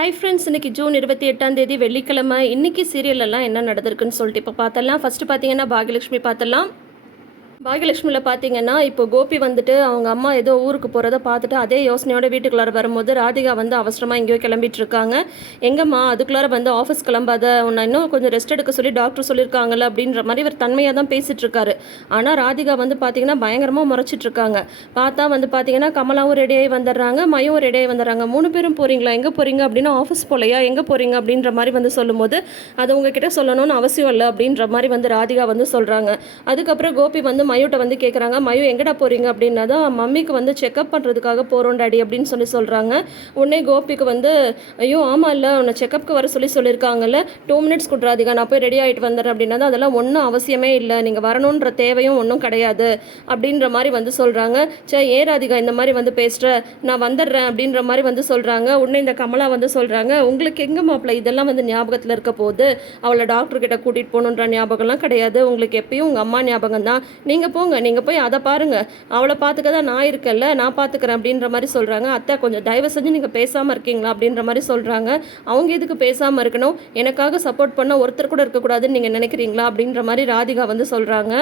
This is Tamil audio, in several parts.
ஹாய் ஃப்ரெண்ட்ஸ், இன்றைக்கி ஜூன் 28 வெள்ளிக்கிழமை. இன்றைக்கி சீரியலெல்லாம் என்ன நடந்திருக்குன்னு சொல்லிட்டு இப்போ பார்த்தலாம். ஃபஸ்ட்டு பார்த்தீங்கன்னா பாகியலட்சுமி பார்த்தலாம். பாகியலட்சுமியில் பார்த்தீங்கன்னா, இப்போ கோபி வந்துட்டு அவங்க அம்மா ஏதோ ஊருக்கு போகிறத பார்த்துட்டு அதே யோசனையோட வீட்டுக்குள்ளார வரும்போது ராதிகா வந்து அவசரமாக எங்கேயோ கிளம்பிட்டு இருக்காங்க. எங்கம்மா அதுக்குள்ளார வந்து ஆஃபீஸ் கிளம்பாத, உன்னை இன்னும் கொஞ்சம் ரெஸ்ட் எடுக்க சொல்லி டாக்டர் சொல்லியிருக்காங்கல்ல அப்படின்ற மாதிரி இவர் தன்மையாக தான் பேசிகிட்டு இருக்காரு. ஆனால் ராதிகா வந்து பார்த்தீங்கன்னா பயங்கரமாக முறைச்சிட்டு இருக்காங்க. பார்த்தா வந்து பார்த்தீங்கன்னா கமலாவும் ரெடியாகி வந்துடுறாங்க, மையும் ரெடியாகி வந்துடுறாங்க. 3 பேரும் போகிறீங்களா, எங்கே போகிறீங்க அப்படின்னா ஆஃபீஸ் போகலையா, எங்கே போகிறீங்க அப்படின்ற மாதிரி வந்து சொல்லும்போது அது உங்ககிட்ட சொல்லணும்னு அவசியம் இல்லை அப்படின்ற மாதிரி வந்து ராதிகா வந்து சொல்கிறாங்க. அதுக்கப்புறம் கோபி வந்து மயூட்ட வந்து கேட்குறாங்க, மயூ எங்கடா போகிறீங்க அப்படின்னா தான் மம்மிக்கு வந்து செக்அப் பண்ணுறதுக்காக போகிறோம் டாடி அப்படின்னு சொல்கிறாங்க. உடனே கோபிக்கு வந்து ஐயோ ஆமாம் இல்லை, உன்னை செக்கப்புக்கு வர சொல்லியிருக்காங்கல்ல, 2 மினிட்ஸ் ராதிகா, நான் போய் ரெடி ஆகிட்டு வந்துடுறேன் அப்படின்னா தான் அதெல்லாம் ஒன்றும் அவசியமே இல்லை, நீங்கள் வரணுன்ற தேவையும் ஒன்றும் கிடையாது அப்படின்ற மாதிரி வந்து சொல்கிறாங்க. ஏன் ராதிகா இந்த மாதிரி வந்து பேசுகிற, நான் வந்துடுறேன் அப்படின்ற மாதிரி வந்து சொல்கிறாங்க. உடனே இந்த கமலா வந்து சொல்கிறாங்க, உங்களுக்கு எங்கே மாப்பிள்ள இதெல்லாம் வந்து ஞாபகத்தில் இருக்க போது, அவளை டாக்டர்கிட்ட கூட்டிகிட்டு போகணுன்ற ஞாபகம்லாம் கிடையாது, உங்களுக்கு எப்பயும் உங்கள் அம்மா ஞாபகம் தான், நீங்கள் போங்க, நீங்கள் போய் அதை பாருங்கள், அவளை பார்த்துக்க தான் நான் இருக்கேன்ல, நான் பார்த்துக்கிறேன் அப்படின்ற மாதிரி சொல்கிறாங்க. அத்தை கொஞ்சம் தயவு செஞ்சு நீங்கள் பேசாமல் இருக்கீங்களா அப்படின்ற மாதிரி சொல்கிறாங்க. அவங்க எதுக்கு பேசாமல் இருக்கணும், எனக்காக சப்போர்ட் பண்ண ஒருத்தர் கூட இருக்கக்கூடாதுன்னு நீங்கள் நினைக்கிறீங்களா அப்படின்ற மாதிரி ராதிகா வந்து சொல்கிறாங்க.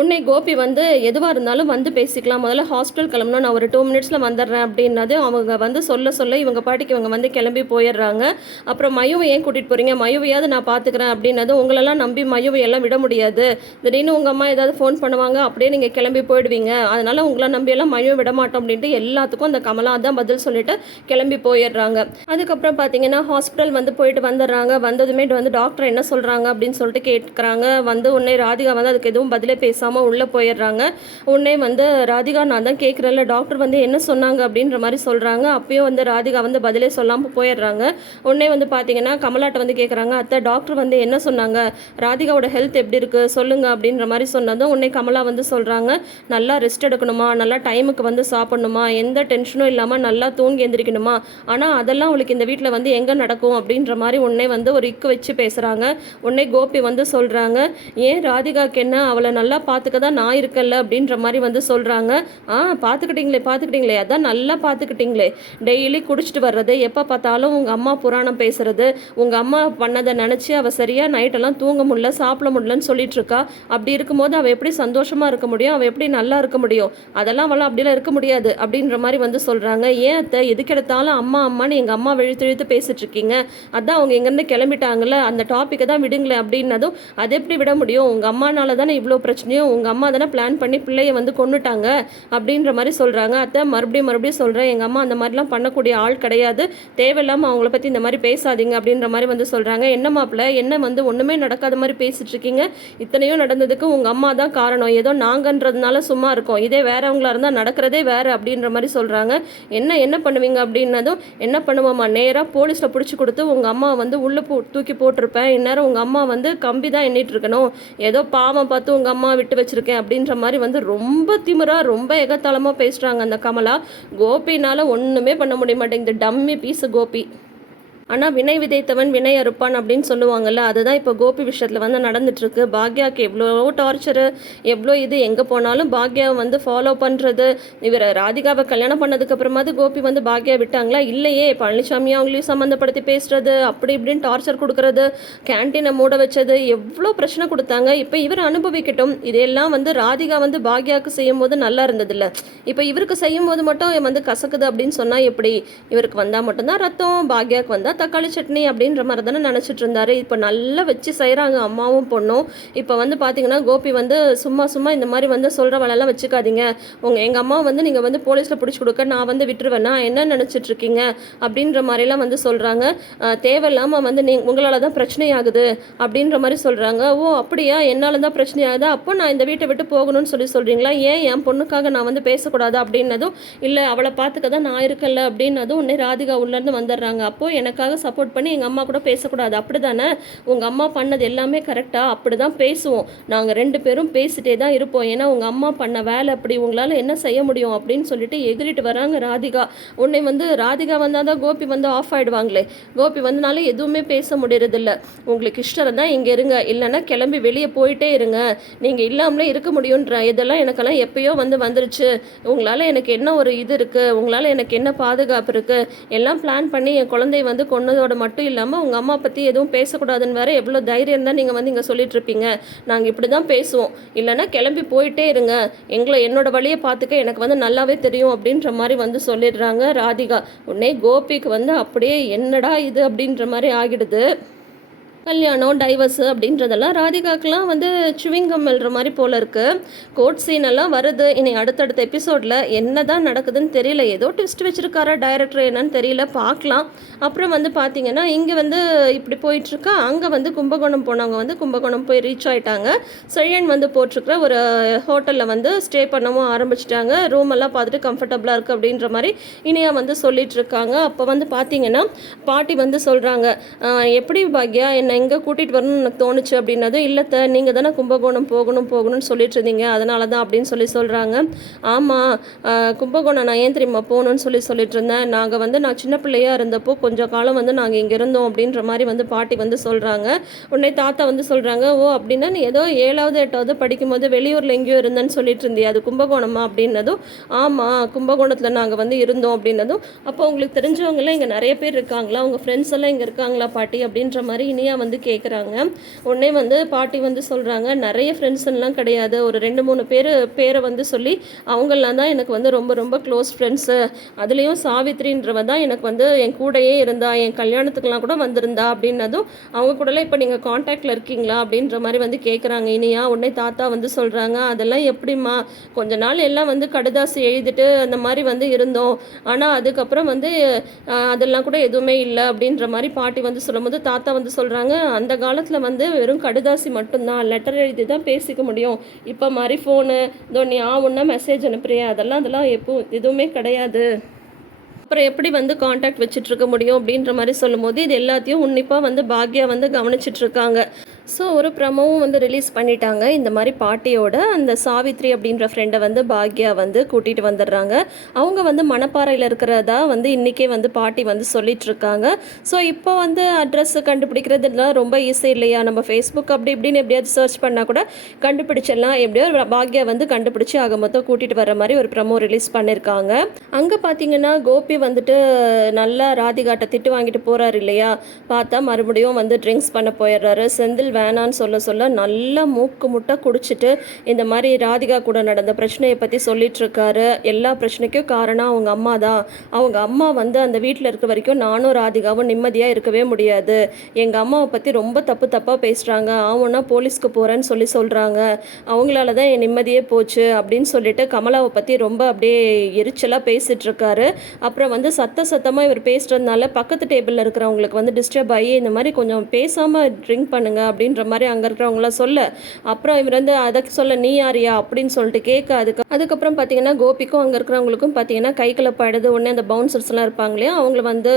உன்னை கோபி வந்து எதுவாக இருந்தாலும் வந்து பேசிக்கலாம், முதல்ல ஹாஸ்பிட்டல் கிளம்பணும், நான் ஒரு 2 மினிட்ஸில் வந்துடுறேன் அப்படின்னது அவங்க வந்து சொல்ல இவங்க பாட்டிக்கு இவங்க வந்து கிளம்பி போயிடுறாங்க. அப்புறம் மயுவை ஏன் கூட்டிகிட்டு போகிறீங்க, மயுவையாவது நான் பார்த்துக்கிறேன் அப்படின்னது, உங்களெல்லாம் நம்பி மயுவை எல்லாம் விட முடியாது, திடீர்னு உங்கள் அம்மா ஏதாவது ஃபோன் பண்ணுவாங்க, அப்படியே நீங்கள் கிளம்பி போயிடுவீங்க, அதனால் உங்களை நம்பியெல்லாம் மயுவை விட மாட்டோம் அப்படின்ட்டு எல்லாத்துக்கும் அந்த கமலா தான் பதில் சொல்லிட்டு கிளம்பி போயிடுறாங்க. அதுக்கப்புறம் பார்த்தீங்கன்னா ஹாஸ்பிட்டல் வந்து போயிட்டு வந்துடுறாங்க. வந்ததுமே வந்து டாக்டர் என்ன சொல்கிறாங்க அப்படின்னு சொல்லிட்டு கேட்குறாங்க. வந்து உடனே ராதிகா வந்து அதுக்கு எதுவும் பதிலே பேசாமல் உள்ளே போயிடுறாங்க. உடனே வந்து ராதிகா, நான் தான் கேட்குறேன்ல, டாக்டர் வந்து என்ன சொன்னாங்க அப்படின்ற மாதிரி சொல்கிறாங்க. அப்பயும் வந்து ராதிகா வந்து பதிலே சொல்லாமல் போயிடுறாங்க. உடனே வந்து பார்த்தீங்கன்னா கமலாட்ட வந்து கேட்குறாங்க, அத்தை டாக்டர் வந்து என்ன சொன்னாங்க, ராதிகாவோட ஹெல்த் எப்படி இருக்குது சொல்லுங்கள் அப்படின்ற மாதிரி சொன்னதும் உடனே கமலா வந்து சொல்கிறாங்க, நல்லா ரெஸ்ட் எடுக்கணுமா, நல்லா டைமுக்கு வந்து சாப்பிடணுமா, எந்த டென்ஷனும் இல்லாமல் நல்லா தூங்கி எந்திரிக்கணுமா, ஆனால் அதெல்லாம் அவளுக்கு இந்த வீட்டில் வந்து எங்கே நடக்கும் அப்படின்ற மாதிரி உடனே வந்து ஒரு இக்கு வச்சு பேசுகிறாங்க. உடனே கோபி வந்து சொல்கிறாங்க, ஏன் ராதிகாக்கு என்ன, அவளை நல்லா பார்த்துக்க தான் நான் இருக்கல அப்படின்ற மாதிரி வந்து சொல்கிறாங்க. பார்த்துக்கிட்டீங்களே, அதான் நல்லா பார்த்துக்கிட்டீங்களே, டெய்லி குடிச்சிட்டு வர்றது, எப்போ பார்த்தாலும் உங்கள் அம்மா புராணம் பேசுறது, உங்கள் அம்மா பண்ணதை நினச்சி அவள் சரியாக நைட்டெல்லாம் தூங்க முடியல, சாப்பிட முடியலன்னு சொல்லிட்டு இருக்கா. அப்படி இருக்கும்போது அவள் எப்படி சந்தோஷமாக இருக்க முடியும், அவள் எப்படி நல்லா இருக்க முடியும், அதெல்லாம் அவளாம் அப்படிலாம் இருக்க முடியாது அப்படின்ற மாதிரி வந்து சொல்கிறாங்க. ஏன் அத்தை எதுக்கு எடுத்தாலும் அம்மா அம்மான்னு எங்கள் அம்மா இழுத்து பேசிட்டு இருக்கீங்க, அதான் அவங்க எங்கேருந்து கிளம்பிட்டாங்கல்ல, அந்த டாப்பிக்கை தான் விடுங்களேன் அப்படின்னதும், அது எப்படி விட முடியும், உங்கள் அம்மானால தானே இவ்வளோ பிரச்சனையும், உங்கள் அம்மா தானே பிளான் பண்ணி பிள்ளைய வந்து கொண்டுட்டாங்க அப்படின்ற மாதிரி சொல்கிறாங்க. அத்தை மறுபடியும் சொல்கிறேன், எங்கள் அம்மா அந்த மாதிரிலாம் பண்ணக்கூடிய ஆள் கிடையாது, தேவையில்லாமல் அவங்கள பற்றி இந்த மாதிரி பேசாதீங்க அப்படின்ற மாதிரி வந்து சொல்கிறாங்க. என்ன மாப்பிள்ள, என்ன வந்து ஒன்றுமே நடக்காத மாதிரி பேசிட்டு இருக்கீங்க, இத்தனையும் நடந்ததுக்கு உங்கள் அம்மா தான் காரணம், ஏதோ நாங்கன்றதுனால சும்மா இருக்கோம், இதே வேறவங்களா இருந்தால் நடக்கிறதே வேறு அப்படின்ற மாதிரி சொல்கிறாங்க. என்ன பண்ணுவீங்க அப்படின்னதும், என்ன பண்ணுவோம்மா, நேராக போலீஸில் பிடிச்சி கொடுத்து உங்கள் அம்மா வந்து உள்ளே தூக்கி போட்டிருப்பேன், இந்நேரம் உங்கள் அம்மா வந்து கம்பி தான் எண்ணிட்டு இருக்கணும், ஏதோ பாவம் பார்த்து உங்கள் அம்மா விட்டு வச்சிருக்கேன் அப்படின்ற மாதிரி வந்து ரொம்ப திமிரா ரொம்ப எகத்தாளமாக பேசுகிறாங்க அந்த கமலா. கோபினால் ஒன்றுமே பண்ண முடிய மாட்டேங்குது, டம்மி பீஸு கோபி. ஆனால் வினை விதைத்தவன் வினை அறுப்பான் அப்படின்னு சொல்லுவாங்கள்ல, அதுதான் இப்போ கோபி விஷயத்தில் வந்து நடந்துட்டுருக்கு. பாக்யாவுக்கு எவ்வளோ டார்ச்சரு, எவ்வளோ இது, எங்கே போனாலும் பாக்யாவை வந்து ஃபாலோ பண்ணுறது. இவர் ராதிகாவை கல்யாணம் பண்ணதுக்கப்புறமாவது கோபி வந்து பாக்யா விட்டாங்களா, இல்லையே, பழனிசாமி அவங்களையும் சம்மந்தப்படுத்தி பேசுகிறது, அப்படி இப்படின்னு டார்ச்சர் கொடுக்குறது, கேன்டீனை மூட வச்சது, எவ்வளோ பிரச்சனை கொடுத்தாங்க. இப்போ இவர் அனுபவிக்கட்டும், இதெல்லாம் வந்து ராதிகா வந்து பாக்யாவுக்கு செய்யும் போது நல்லா இருந்ததில்ல, இப்போ இவருக்கு செய்யும் போது மட்டும் வந்து கசக்குது அப்படின்னு சொன்னால் எப்படி, இவருக்கு வந்தால் மட்டும்தான் ரத்தம், பாக்யாவுக்கு வந்தால் தக்காளி சட்னி அப்படின்ற மாதிரி தானே நினச்சிட்டு இருந்தாரு. இப்போ நல்லா வச்சு செய்கிறாங்க அம்மாவும் பொண்ணும். இப்போ வந்து பார்த்தீங்கன்னா கோபி வந்து சும்மா இந்த மாதிரி வந்து சொல்கிற வேலையெல்லாம் வச்சுக்காதீங்க, எங்கள் அம்மா வந்து நீங்கள் வந்து போலீஸில் பிடிச்சி கொடுக்க நான் வந்து விட்டுருவேன்னா என்ன நினச்சிட்டு இருக்கீங்க அப்படின்ற மாதிரிலாம் வந்து சொல்கிறாங்க. தேவையில்லாமல் வந்து உங்களால் தான் பிரச்சனை ஆகுது அப்படின்ற மாதிரி சொல்கிறாங்க. ஓ அப்படியா, என்னால் தான் பிரச்சனை ஆகுதா, அப்போ நான் இந்த வீட்டை விட்டு போகணும்னு சொல்கிறீங்களா, ஏன் என் பொண்ணுக்காக நான் வந்து பேசக்கூடாது அப்படின்னதும், இல்லை அவளை பார்த்துக்க தான் நான் இருக்கல அப்படின்னதும் உடனே ராதிகா உள்ளேருந்து வந்துடுறாங்க. அப்போது எனக்காக உங்களுக்காக சப்போர்ட் பண்ணி எங்கள் அம்மா கூட பேசக்கூடாது, அப்படி தானே? உங்கள் அம்மா பண்ணது எல்லாமே கரெக்டாக அப்படி தான் பேசுவோம், நாங்கள் 2 பேரும் பேசிட்டே தான் இருப்போம், ஏன்னா உங்கள் அம்மா பண்ண வேலை அப்படி, உங்களால் என்ன செய்ய முடியும் அப்படின்னு சொல்லிட்டு எகிரிட்டு வராங்க ராதிகா. உன்னை வந்து ராதிகா வந்தால் தான் கோபி வந்து ஆஃப் ஆகிடுவாங்களே, கோபி வந்தனால எதுவுமே பேச முடியறதில்ல. உங்களுக்கு இஷ்டம் தான் இங்கே இருங்க, இல்லைன்னா கிளம்பி வெளியே போயிட்டே இருங்க, நீங்கள் இல்லாமலே இருக்க முடியுன்ற இதெல்லாம் எனக்கெல்லாம் எப்பயோ வந்துருச்சு. உங்களால் எனக்கு என்ன ஒரு இது இருக்குது, உங்களால் எனக்கு என்ன பாதுகாப்பு இருக்குது, எல்லாம் பிளான் பண்ணி என் குழந்தைய வந்து கொன்னதோட மட்டும் இல்லாமல் உங்கள் அம்மா பற்றி எதுவும் பேசக்கூடாதுன்னு வேறு எவ்வளோ தைரியம் தான் நீங்கள் வந்து இங்கே சொல்லிட்டு இருப்பீங்க. நாங்கள் இப்படி தான் பேசுவோம், இல்லைன்னா கிளம்பி போயிட்டே இருங்க, என்னோட வழியை பார்த்துக்க எனக்கு வந்து நல்லாவே தெரியும் அப்படின்ற மாதிரி வந்து சொல்லிடுறாங்க ராதிகா. உடனே கோபிக்கு வந்து அப்படியே என்னடா இது அப்படின்ற மாதிரி ஆகிடுது. கல்யாணம் டைவர்ஸு அப்படின்றதெல்லாம் ராதிகாக்கெலாம் வந்து சுவிங்கம் மெல்ற மாதிரி போல் இருக்குது. கோர்ட் சீனெல்லாம் வருது. இனி அடுத்தடுத்த எபிசோடில் என்ன தான் நடக்குதுன்னு தெரியல, ஏதோ ட்விஸ்ட் வச்சுருக்காரா டைரக்டர் என்னன்னு தெரியல, பார்க்கலாம். அப்புறம் வந்து பார்த்திங்கன்னா இங்கே வந்து இப்படி போயிட்டுருக்கா, அங்கே வந்து கும்பகோணம் போனவங்க வந்து கும்பகோணம் போய் ரீச் ஆகிட்டாங்க. செழியன் வந்து போட்டிருக்கிற ஒரு ஹோட்டலில் வந்து ஸ்டே பண்ணவும் ஆரம்பிச்சிட்டாங்க. ரூம் எல்லாம் பார்த்துட்டு கம்ஃபர்டபுளாக இருக்குது அப்படின்ற மாதிரி இனியா வந்து சொல்லிகிட்ருக்காங்க. அப்போ வந்து பார்த்திங்கன்னா பாட்டி வந்து சொல்கிறாங்க, எப்படி பாக்யா என்ன எங்கே கூட்டிகிட்டு வரணும்னு எனக்கு தோணுச்சு அப்படின்னதும், இல்லைத்த நீங்கள் தானே கும்பகோணம் போகணும்னு சொல்லிட்டு இருந்தீங்க, அதனால தான் அப்படின்னு சொல்கிறாங்க. ஆமாம், கும்பகோணம் நான் ஏன் தெரியுமா போகணுன்னு சொல்லிட்டு இருந்தேன், நான் சின்ன பிள்ளையாக இருந்தப்போ கொஞ்சம் காலம் வந்து நாங்கள் இங்கே இருந்தோம் அப்படின்ற மாதிரி வந்து பாட்டி வந்து சொல்கிறாங்க. உடனே தாத்தா வந்து சொல்கிறாங்க, ஓ அப்படின்னா நீ ஏதோ 7வது 8வது படிக்கும்போது வெளியூரில் எங்கேயோ இருந்தேன்னு சொல்லிட்டு இருந்தியா, அது கும்பகோணமா அப்படின்னதும், ஆமாம் கும்பகோணத்தில் நாங்கள் வந்து இருந்தோம் அப்படின்னதும், அப்போ உங்களுக்கு தெரிஞ்சவங்களாம் இங்கே நிறைய பேர் இருக்காங்களா, உங்கள் ஃப்ரெண்ட்ஸ் எல்லாம் இங்கே இருக்காங்களா பாட்டி அப்படின்ற மாதிரி இனியா வந்து கேட்குறாங்க. உடனே வந்து பாட்டி வந்து சொல்கிறாங்க, நிறைய ஃப்ரெண்ட்ஸ்லாம் கிடையாது, ஒரு 2-3 பேரை வந்து சொல்லி அவங்கெல்லாம் தான் எனக்கு வந்து ரொம்ப ரொம்ப க்ளோஸ் ஃப்ரெண்ட்ஸு. அதுலேயும் சாவித்ரின்றவ தான் எனக்கு வந்து என் கூடையே இருந்தா, என் கல்யாணத்துக்கெலாம் கூட வந்திருந்தா அப்படின்னதும், அவங்க கூடலாம் இப்போ நீங்கள் காண்டாக்டில் இருக்கீங்களா அப்படின்ற மாதிரி வந்து கேட்குறாங்க இனியா. உடனே தாத்தா வந்து சொல்கிறாங்க, அதெல்லாம் எப்படிம்மா, கொஞ்ச நாள் எல்லாம் வந்து கடுதாசி எழுதிட்டு அந்த மாதிரி வந்து இருந்தோம், ஆனால் அதுக்கப்புறம் வந்து அதெல்லாம் கூட எதுவுமே இல்லை அப்படின்ற மாதிரி பாட்டி வந்து சொல்லும்போது தாத்தா வந்து சொல்கிறாங்க, அந்த காலத்தில் வந்து வெறும் கடுதாசி மட்டும்தான், லெட்டர் எழுதி தான் பேசிக்க முடியும், இப்போ மாதிரி ஃபோனு இதோ நீ ஒன்றா மெசேஜ் அனுப்புறியா, அதெல்லாம் எதுவுமே கிடையாது, அப்புறம் எப்படி வந்து காண்டாக்ட் வச்சுட்ருக்க முடியும் அப்படின்ற மாதிரி சொல்லும்போது இது எல்லாத்தையும் உன்னிப்பாக வந்து பாக்யா வந்து கவனிச்சிட்ருக்காங்க. ஸோ ஒரு ப்ரமோவும் வந்து ரிலீஸ் பண்ணிட்டாங்க. இந்த மாதிரி பாட்டியோட அந்த சாவித்ரி அப்படின்ற ஃப்ரெண்டை வந்து பாக்யா வந்து கூட்டிகிட்டு வந்துடுறாங்க. அவங்க வந்து மணப்பாறையில் இருக்கிறதா வந்து இன்றைக்கே வந்து பாட்டி வந்து சொல்லிகிட்ருக்காங்க. ஸோ இப்போ வந்து அட்ரஸ் கண்டுபிடிக்கிறதுலாம் ரொம்ப ஈஸி இல்லையா, நம்ம ஃபேஸ்புக் அப்படி இப்படின்னு எப்படியாவது சர்ச் பண்ணால் கூட கண்டுபிடிச்சிடலாம். எப்படியோ பாக்யா வந்து கண்டுபிடிச்சி ஆக மொத்தம் கூட்டிகிட்டு வர மாதிரி ஒரு ப்ரமோ ரிலீஸ் பண்ணியிருக்காங்க. அங்கே பார்த்தீங்கன்னா கோபி வந்துட்டு நல்லா ராதிகாட்ட திட்டு வாங்கிட்டு போகிறாரு இல்லையா, பார்த்தா மறுபடியும் வந்து ட்ரிங்க்ஸ் பண்ண போயிடுறாரு. செந்தில் வேணான்னு சொல்ல நல்லா மூக்கு முட்டை குடிச்சிட்டு இந்த மாதிரி ராதிகா கூட நடந்த பிரச்சனையை பற்றி சொல்லிகிட்ருக்காரு. எல்லா பிரச்சனைக்கும் காரணம் அவங்க அம்மா தான், அவங்க அம்மா வந்து அந்த வீட்டில் இருக்க வரைக்கும் நானும் ராதிகாவும் நிம்மதியாக இருக்கவே முடியாது, எங்கள் அம்மாவை பற்றி ரொம்ப தப்பாக பேசுகிறாங்க, ஆவுன்னா போலீஸ்க்கு போகிறேன்னு சொல்கிறாங்க, அவங்களால தான் என் நிம்மதியே போச்சு அப்படின்னு சொல்லிட்டு கமலாவை பற்றி ரொம்ப அப்படியே எரிச்சலாக பேசிகிட்ருக்காரு. அப்புறம் வந்து சத்தமாக இவர் பேசுகிறதுனால பக்கத்து டேபிளில் இருக்கிறவங்களுக்கு வந்து டிஸ்டர்ப் ஆகி இந்த மாதிரி கொஞ்சம் பேசாமல் ட்ரிங்க் பண்ணுங்க அப்படின்ற மாதிரி அங்கே இருக்கிறவங்களாம் சொல்ல, அப்புறம் இவர் வந்து அதை சொல்ல நீ யாரியா அப்படின்னு சொல்லிட்டு கேட்க, அதுக்கப்புறம் பார்த்தீங்கன்னா கோபிக்கும் அங்கே இருக்கிறவங்களுக்கும் பார்த்தீங்கன்னா கை கலப்பாயிடுது. உடனே அந்த பவுன்சர்ஸ்லாம் இருப்பாங்க இல்லையா, அவங்கள வந்து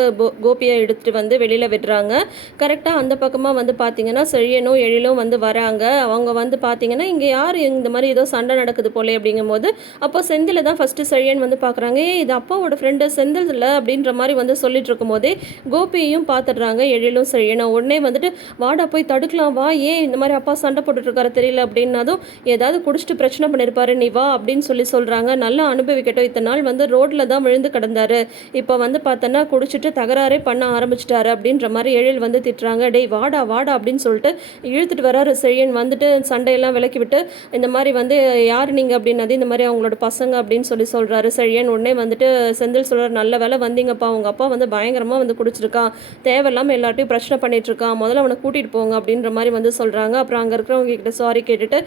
கோபியை எடுத்துகிட்டு வந்து வெளியில் விடுறாங்க. கரெக்டாக அந்த பக்கமாக வந்து பார்த்தீங்கன்னா செழியனும் எழிலும் வந்து வராங்க. அவங்க வந்து பார்த்தீங்கன்னா இங்கே யார் இந்த மாதிரி ஏதோ சண்டை நடக்குது போலே அப்படிங்கும்போது, அப்போ செந்தில் தான் ஃபஸ்ட்டு செழியன் வந்து பார்க்குறாங்க, இது அப்பாவோட ஃப்ரெண்டு செந்தில் இல்லை அப்படின்ற மாதிரி வந்து சொல்லிட்டு இருக்கும்போதே கோபியையும் பார்த்துடுறாங்க எழிலும் செழியனும். உடனே வந்துட்டு வாடா போய் தடுக்கலாம் வா, ஏன் இந்த மாதிரி அப்பா சண்டை போட்டுட்ருக்காரு தெரியல அப்படின்னதும், ஏதாவது குடிச்சிட்டு பிரச்சனை பண்ணியிருப்பாரு நீ வா அப்படின்னு சொல்கிறாங்க. நல்லா அனுபவிக்கட்டும், இத்தனை நாள் வந்து ரோட்டில் தான் விழுந்து கிடந்தாரு, இப்போ வந்து பார்த்தோன்னா குடிச்சிட்டு தகராறே பண்ண ஆரம்பிச்சிட்டாரு அப்படின்ற மாதிரி எழில் வந்து திட்டுறாங்க. டேய் வாடா அப்படின்னு சொல்லிட்டு இழுத்துட்டு வராரு செழியன். வந்துட்டு சண்டையெல்லாம் விலக்கி விட்டு இந்த மாதிரி வந்து யார் நீங்கள் அப்படின்னது, இந்த மாதிரி அவங்களோட பசங்க அப்படின்னு சொல்கிறாரு செழியன். உடனே வந்துட்டு செந்தில் சொல்கிறார், நல்ல வேலை வந்தீங்கப்பா, உங்கள் அப்பா வந்து பயங்கரமாக வந்து குடிச்சிருக்கான், தேவையில்லாமல் எல்லார்ட்டையும் பிரச்சனை பண்ணிகிட்ருக்கான், முதல்ல அவனை கூட்டிகிட்டு போங்க அப்படின்ற மாதிரி மாதிரி வந்து சொல்கிறாங்க. அப்புறம் அங்கே இருக்கிறவங்க கிட்ட சாரி கேட்டுட்டு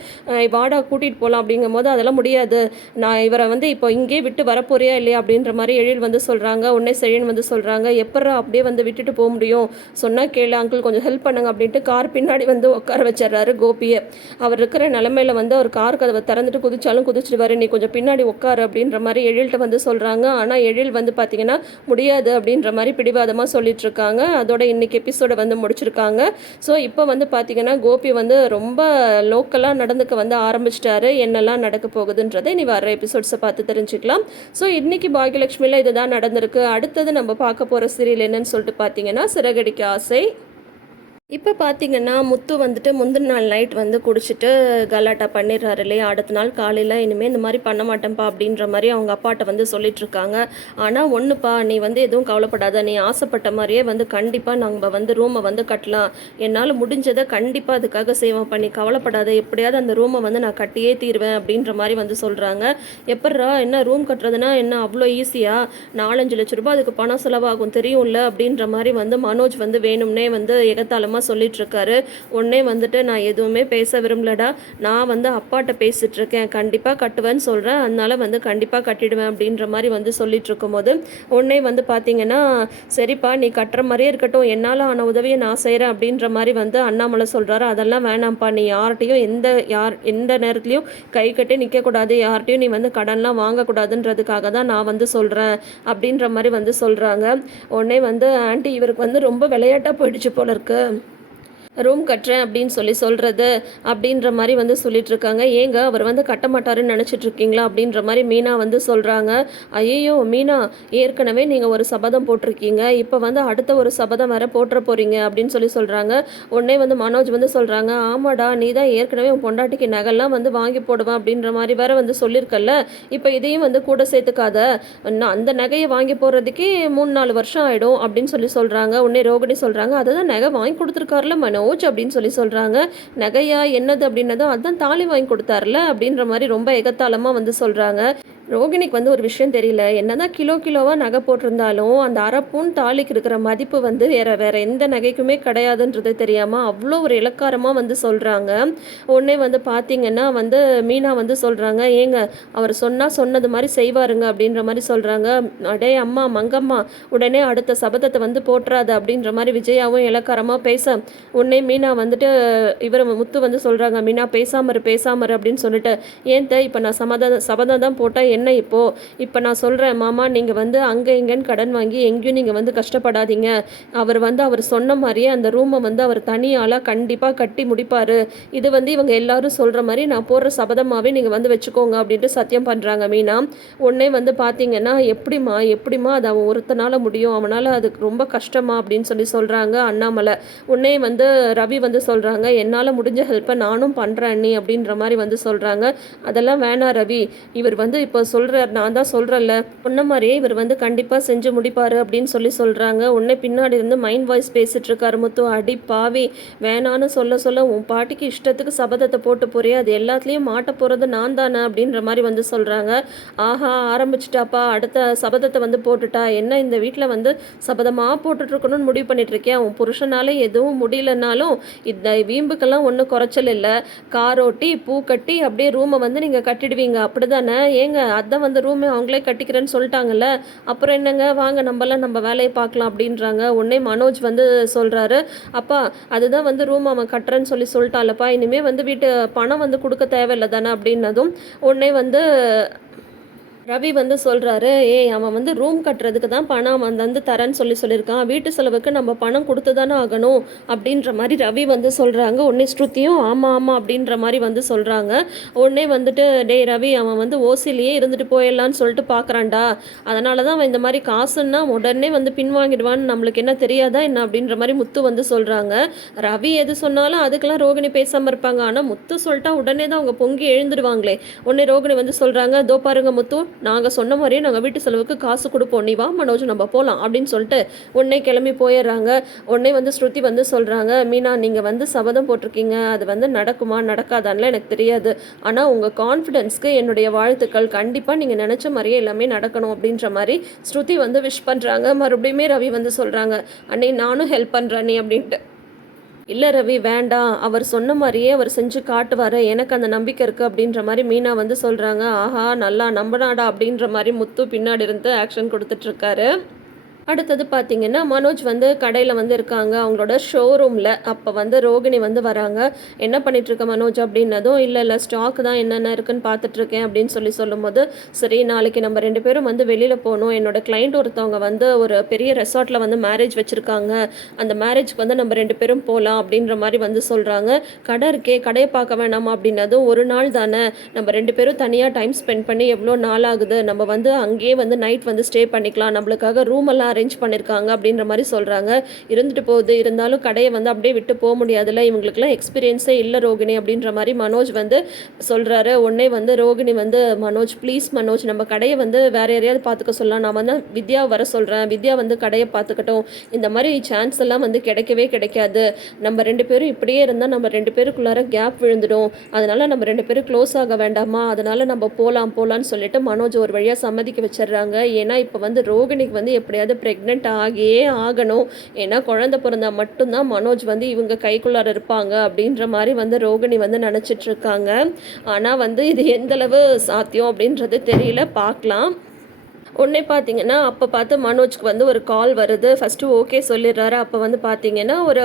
வாடா கூட்டிகிட்டு போகலாம் அப்படிங்கும்போது அதெல்லாம் முடியாது, நான் இவரை வந்து இப்போ இங்கே விட்டு வரப்போறியா இல்லையா அப்படின்ற மாதிரி எழில் வந்து சொல்கிறாங்க. உடனே செழியன் வந்து சொல்கிறாங்க, எப்பட்றா அப்படியே வந்து விட்டுட்டு போக முடியும், சொன்னால் கேளு அங்கிள், கொஞ்சம் ஹெல்ப் பண்ணுங்க அப்படின்ட்டு கார் பின்னாடி வந்து உட்கார வச்சிடறாரு கோபியை. அவர் இருக்கிற நிலமையில வந்து அவர் கார் கதவை திறந்துட்டு குதிச்சாலும் குதிச்சிடுவார், நீ கொஞ்சம் பின்னாடி உட்காரு அப்படின்ற மாதிரி எழில்கிட்ட வந்து சொல்கிறாங்க. ஆனால் எழில் வந்து பார்த்தீங்கன்னா முடியாது அப்படின்ற மாதிரி பிடிவாதமாக சொல்லிட்டு இருக்காங்க. அதோட இன்னைக்கு எபிசோட வந்து முடிச்சிருக்காங்க. ஸோ இப்போ வந்து பார்த்தீங்கன்னா கோபி வந்து ரொம்ப லோக்கலாக நடந்துக்க வந்து ஆரம்பிச்சிட்டாரு. என்னெல்லாம் நடக்க போகுதுன்றதை நீ வர எபிசோட்ஸை பார்த்து தெரிஞ்சுக்கலாம். ஸோ இன்னைக்கு பாகியலட்சுமியில் இதுதான் நடந்திருக்கு. அடுத்தது நம்ம பார்க்க போகிற சீரியல் என்னன்னு சொல்லிட்டு பார்த்தீங்கன்னா சிறகடிக்க ஆசை. இப்போ பார்த்தீங்கன்னா முத்து வந்துட்டு முந்தின நாள் நைட் வந்து குடிச்சிட்டு கலாட்டா பண்ணிடுறாரு இல்லையா. அடுத்த நாள் காலையில் இனிமேல் இந்த மாதிரி பண்ண மாட்டேன்ப்பா அப்படின்ற மாதிரி அவங்க அப்பாட்ட வந்து சொல்லிட்டுருக்காங்க. ஆனால் ஒன்றுப்பா, நீ வந்து எதுவும் கவலைப்படாத, நீ ஆசைப்பட்ட மாதிரியே வந்து கண்டிப்பாக நம்ம வந்து ரூமை வந்து கட்டலாம், என்னால் முடிஞ்சதை கண்டிப்பாக அதுக்காக சேவை பண்ணி கவலைப்படாத, எப்படியாவது அந்த ரூமை வந்து நான் கட்டியே தீருவேன் அப்படின்ற மாதிரி வந்து சொல்கிறாங்க. எப்பட்றா, என்ன ரூம் கட்டுறதுனா என்ன அவ்வளோ ஈஸியாக, 4-5 லட்ச ரூபாய் அதுக்கு பணம் செலவாகும் தெரியும்ல அப்படின்ற மாதிரி வந்து மனோஜ் வந்து வேணும்னே வந்து எகத்தாளமாக சொல்லிட்டு இருக்காரு. உடனே வந்துட்டு நான் எதுவுமே பேச விரும்பலடா, நான் வந்து அப்பாட்ட பேசிட்டு இருக்கேன், கண்டிப்பா கட்டுவேன்னு சொல்றேன், அதனால வந்து கண்டிப்பா கட்டிடுவேன் அப்படின்ற மாதிரி வந்து சொல்லிட்டு இருக்கும்போது உடனே வந்து பார்த்தீங்கன்னா சரிப்பா நீ கட்டுற மாதிரியே இருக்கட்டும், என்னால் ஆன உதவியை நான் செய்கிறேன் அப்படின்ற மாதிரி வந்து அண்ணாமலை சொல்கிறாரு. அதெல்லாம் வேணாம்ப்பா, நீ யார்கிட்டையும் எந்த நேரத்துலையும் கை கட்டி நிற்கக்கூடாது, யார்கிட்டையும் நீ வந்து கடன்லாம் வாங்கக்கூடாதுன்றதுக்காக தான் நான் வந்து சொல்கிறேன் அப்படின்ற மாதிரி வந்து சொல்கிறாங்க. உடனே வந்து ஆண்டி இவருக்கு வந்து ரொம்ப விளையாட்டாக போயிடுச்சு போல இருக்கு, ரூம் கட்டுறேன் அப்படின்னு சொல்கிறது அப்படின்ற மாதிரி வந்து சொல்லிட்டுருக்காங்க. ஏங்க அவர் வந்து கட்ட மாட்டாருன்னு நினச்சிட்ருக்கீங்களா அப்படின்ற மாதிரி மீனா வந்து சொல்கிறாங்க. ஐயோ மீனா, ஏற்கனவே நீங்கள் ஒரு சபதம் போட்டிருக்கீங்க, இப்போ வந்து அடுத்த ஒரு சபதம் வேறு போட்டுற போகிறீங்க அப்படின்னு சொல்கிறாங்க. உடனே வந்து மனோஜ் வந்து சொல்கிறாங்க, ஆமாடா நீ தான் ஏற்கனவே உன் பொண்டாட்டிக்கு நகைலாம் வந்து வாங்கி போடுவேன் அப்படின்ற மாதிரி வேறு வந்து சொல்லியிருக்கல்ல, இப்போ இதையும் வந்து கூட சேர்த்துக்காத, நான் அந்த நகையை வாங்கி போடுறதுக்கே 3-4 வருஷம் ஆகிடும் அப்படின்னு சொல்கிறாங்க. உடனே ரோகிணி சொல்கிறாங்க, அதுதான் நகை வாங்கி கொடுத்துருக்காருல மனோஜ் அப்படின்னு சொல்கிறாங்க. நகையா என்னது அப்படின்னதும் அதான் தாலி வாங்கி கொடுத்தாருல அப்படின்ற மாதிரி ரொம்ப எகத்தாளமாக வந்து சொல்கிறாங்க. ரோகிணிக்கு வந்து ஒரு விஷயம் தெரியல, என்னதான் கிலோவாக நகை போட்டிருந்தாலும் அந்த அரப்பூன் தாலிக்கு இருக்கிற மதிப்பு வந்து வேற எந்த நகைக்குமே கிடையாதுன்றது தெரியாமல் அவ்வளோ ஒரு இலக்காரமாக வந்து சொல்கிறாங்க. உடனே வந்து பார்த்திங்கன்னா வந்து மீனா வந்து சொல்கிறாங்க, ஏங்க அவர் சொன்னது மாதிரி செய்வாருங்க அப்படின்ற மாதிரி சொல்கிறாங்க. அடே அம்மா மங்கம்மா, உடனே அடுத்த சபதத்தை வந்து போட்டுறாது அப்படின்ற மாதிரி விஜயாவும் இலக்காரமாக பேச உடனே மீனா வந்துட்டு இவர் முத்து வந்து சொல்கிறாங்க, மீனா பேசாமரு அப்படின்னு சொல்லிட்டு, ஏன் இப்போ நான் சபதம் தான் போட்டால் என்ன, இப்போ நான் சொல்கிறேன் மாமா, நீங்கள் வந்து அங்கே இங்கேன்னு கடன் வாங்கி எங்கேயும் நீங்கள் வந்து கஷ்டப்படாதீங்க, அவர் சொன்ன மாதிரியே அந்த ரூமை வந்து அவர் தனியால் கண்டிப்பாக கட்டி முடிப்பார், இது வந்து இவங்க எல்லாரும் சொல்கிற மாதிரி நான் போடுற சபதமாகவே நீங்கள் வந்து வச்சுக்கோங்க அப்படின்ட்டு சத்தியம் பண்ணுறாங்க மீனா. உடனே வந்து பார்த்தீங்கன்னா எப்படிமா அது அவன் ஒருத்தனால முடியும், அவனால் அதுக்கு ரொம்ப கஷ்டமா அப்படின்னு சொல்கிறாங்க அண்ணாமலை. உடனே வந்து ரவி வந்து சொல்கிறாங்க, என்னால் முடிஞ்ச ஹெல்ப்பை நானும் பண்ணுறேன் நீ அப்படின்ற மாதிரி வந்து சொல்கிறாங்க. அதெல்லாம் வேணாம் ரவி, இவர் வந்து இப்போ சொல்கிறார், நான் தான் சொல்கிறேன்ல சொன்ன மாதிரியே இவர் வந்து கண்டிப்பாக செஞ்சு முடிப்பார் அப்படின்னு சொல்கிறாங்க. உடனே பின்னாடி இருந்து மைண்ட் வாய்ஸ் பேசிட்டு இருக்காரு முத்து, அடி பாவி, வேணான்னு சொல்ல உன் பாட்டிக்கு இஷ்டத்துக்கு சபதத்தை போட்டு போறியா, அது எல்லாத்துலேயும் மாட்ட போகிறது நான் தானே அப்படின்ற மாதிரி வந்து சொல்கிறாங்க. ஆஹா ஆரம்பிச்சிட்டாப்பா, அடுத்த சபதத்தை வந்து போட்டுட்டா, என்ன இந்த வீட்டில் வந்து சபதமாக போட்டுட்ருக்கணும்னு முடிவு பண்ணிட்டு இருக்கியா, உன் புருஷனால எதுவும் முடியலனாலும் இந்த வீம்புக்கெல்லாம் ஒன்றும் குறைச்சல் இல்லை, காரோட்டி பூ கட்டி அப்படியே ரூமை வந்து நீங்கள் கட்டிடுவீங்க அப்படி தானே, ஏங்க அதான் வந்து ரூமே அவங்களே கட்டிக்கிறேன்னு சொல்லிட்டாங்கல்ல, அப்புறம் என்னங்க வாங்க நம்ம வேலையை பார்க்கலாம் அப்படின்றாங்க. உடனே மனோஜ் வந்து சொல்கிறாரு, அப்பா அதுதான் வந்து ரூம் அவன் கட்டுறேன்னு சொல்லிட்டாலப்பா, இனிமேல் வந்து வீட்டு பணம் வந்து கொடுக்க தேவையில்லை தானே அப்படின்னதும் உடனே வந்து ரவி வந்து சொல்கிறாரு, அவன் வந்து ரூம் கட்டுறதுக்கு தான் பணம் வந்து தரேன்னு சொல்லியிருக்கான், வீட்டு செலவுக்கு நம்ம பணம் கொடுத்து தானே ஆகணும் அப்படின்ற மாதிரி ரவி வந்து சொல்கிறாங்க. உடனே ஸ்ருதியும் ஆமாம் அப்படின்ற மாதிரி வந்து சொல்கிறாங்க. உடனே வந்துட்டு ரவி அவன் வந்து ஓசிலேயே இருந்துட்டு போயிடலான்னு சொல்லிட்டு பார்க்குறான்டா, அதனால தான் அவன் இந்த மாதிரி காசுன்னா உடனே வந்து பின்வாங்கிடுவான்னு நம்மளுக்கு என்ன தெரியாதா என்ன அப்படின்ற மாதிரி முத்து வந்து சொல்கிறாங்க. ரவி எது சொன்னாலும் அதுக்கெல்லாம் ரோகிணி பேசாமல் இருப்பாங்க, ஆனால் முத்து சொல்லிட்டா உடனே தான் அவங்க பொங்கி எழுந்துடுவாங்களே. உடனே ரோகிணி வந்து சொல்கிறாங்க, தோ பாருங்க முத்து, நாங்கள் சொன்ன மாதிரியே நாங்கள் வீட்டு செலவுக்கு காசு கொடுப்போம், நீ வா மனோஜ் நம்ம போகலாம் அப்படின்னு சொல்லிட்டு உடனே கிளம்பி போயிடுறாங்க. உடனே வந்து ஸ்ருதி வந்து சொல்கிறாங்க, மீனா நீங்கள் வந்து சபதம் போட்டிருக்கீங்க, அது வந்து நடக்குமா நடக்காதான்லாம் எனக்கு தெரியாது, ஆனால் உங்கள் கான்ஃபிடென்ஸ்க்கு என்னுடைய வாழ்த்துக்கள், கண்டிப்பாக நீங்கள் நினச்ச மாதிரியே எல்லாமே நடக்கணும் அப்படின்ற மாதிரி ஸ்ருதி வந்து விஷ் பண்ணுறாங்க. மறுபடியுமே ரவி வந்து சொல்கிறாங்க, அண்ணே நானும் ஹெல்ப் பண்ணுறேன் நீ அப்படின்ட்டு. இல்லை ரவி வேண்டாம், அவர் சொன்ன மாதிரியே அவர் செஞ்சு காட்டுவார், எனக்கு அந்த நம்பிக்கை இருக்குது அப்படின்ற மாதிரி மீனா வந்து சொல்கிறாங்க. ஆஹா நல்லா நம்பினாடா அப்படின்ற மாதிரி முத்து பின்னாடி இருந்து ஆக்ஷன் கொடுத்துட்ருக்காரு. அடுத்தது பார்த்தீங்கன்னா, மனோஜ் வந்து கடையில வந்து இருக்காங்க. அவங்களோட ஷோரூம்ல. அப்ப வந்து ரோகிணி வந்து வராங்க. "என்ன பண்ணிட்டுருக்க மனோஜ்?" அப்படின்னதும், "இல்ல ஸ்டாக் தான் என்னென்ன இருக்குன்னு பார்த்துட்ருக்கேன்" அப்படின்னு சொல்லும்போது, "சரி நாளைக்கு நம்ம 2 பேரும் வந்து வெளியில போணும். என்னோட கிளையண்ட் ஒருத்தவங்க வந்து ஒரு பெரிய ரெசார்ட்ல வந்து மேரேஜ் வச்சிருக்காங்க. அந்த மேரேஜ்க்கு வந்து நம்ம 2 பேரும் போலாம்" அப்படின்ற மாரி வந்து சொல்றாங்க. "கடை இருக்கே, கடைய பார்க்க வேணாமா?" அப்படின்னதும், "ஒரு நாள் தானே, நம்ம 2 பேரும் தனியா டைம் ஸ்பெண்ட் பண்ணி எவ்வளோ நாள் ஆகுது. நம்ம வந்து அங்கேயே வந்து நைட் வந்து ஸ்டே பண்ணிக்கலாம். நம்மளுக்காக ரூம் எல்லாம் அரேஞ்ச் பண்ணியிருக்காங்க" அப்படின்ற மாதிரி சொல்கிறாங்க. இருந்துட்டு போகுது, இருந்தாலும் கடையை வந்து அப்படியே விட்டு போக முடியாதுல்ல, இவங்களுக்குலாம் எக்ஸ்பீரியன்ஸே இல்லை ரோகிணி அப்படின்ற மாதிரி மனோஜ் வந்து சொல்கிறாரு. உடனே வந்து ரோகிணி வந்து, "மனோஜ் ப்ளீஸ் மனோஜ், நம்ம கடையை வந்து வேற யாரையாவது பார்த்துக்க சொல்லலாம். நான் வந்து வித்யா வர சொல்கிறேன், வித்யா வந்து கடையை பார்த்துக்கட்டும். இந்த மாதிரி சான்ஸ் எல்லாம் வந்து கிடைக்கவே கிடைக்காது. நம்ம 2 பேரும் இப்படியே இருந்தால் நம்ம 2 பேருக்குள்ளார கேப் விழுந்துடும். அதனால் நம்ம 2 பேரும் க்ளோஸ் ஆக வேண்டாமா, அதனால் நம்ம போகலான்னு சொல்லிட்டு மனோஜ் ஒரு வழியாக சம்மதிக்க வச்சிடுறாங்க. ஏன்னா இப்போ வந்து ரோகிணிக்கு வந்து எப்படியாவது ப்ரெக்னென்ட் ஆகியே ஆகணும். ஏன்னா குழந்தை பிறந்தா மட்டும்தான் மனோஜ் வந்து இவங்க கைக்குள்ளார இருப்பாங்க அப்படின்ற மாதிரி வந்து ரோகிணி வந்து நினச்சிட்டு இருக்காங்க. ஆனால் வந்து இது எந்தளவு சாத்தியம் அப்படின்றது தெரியல, பார்க்கலாம். உடனே பார்த்தீங்கன்னா, அப்போ பார்த்து மனோஜ்க்கு வந்து ஒரு கால் வருது. ஃபஸ்ட்டு ஓகே சொல்லிடுறாரு. அப்போ வந்து பார்த்தீங்கன்னா, ஒரு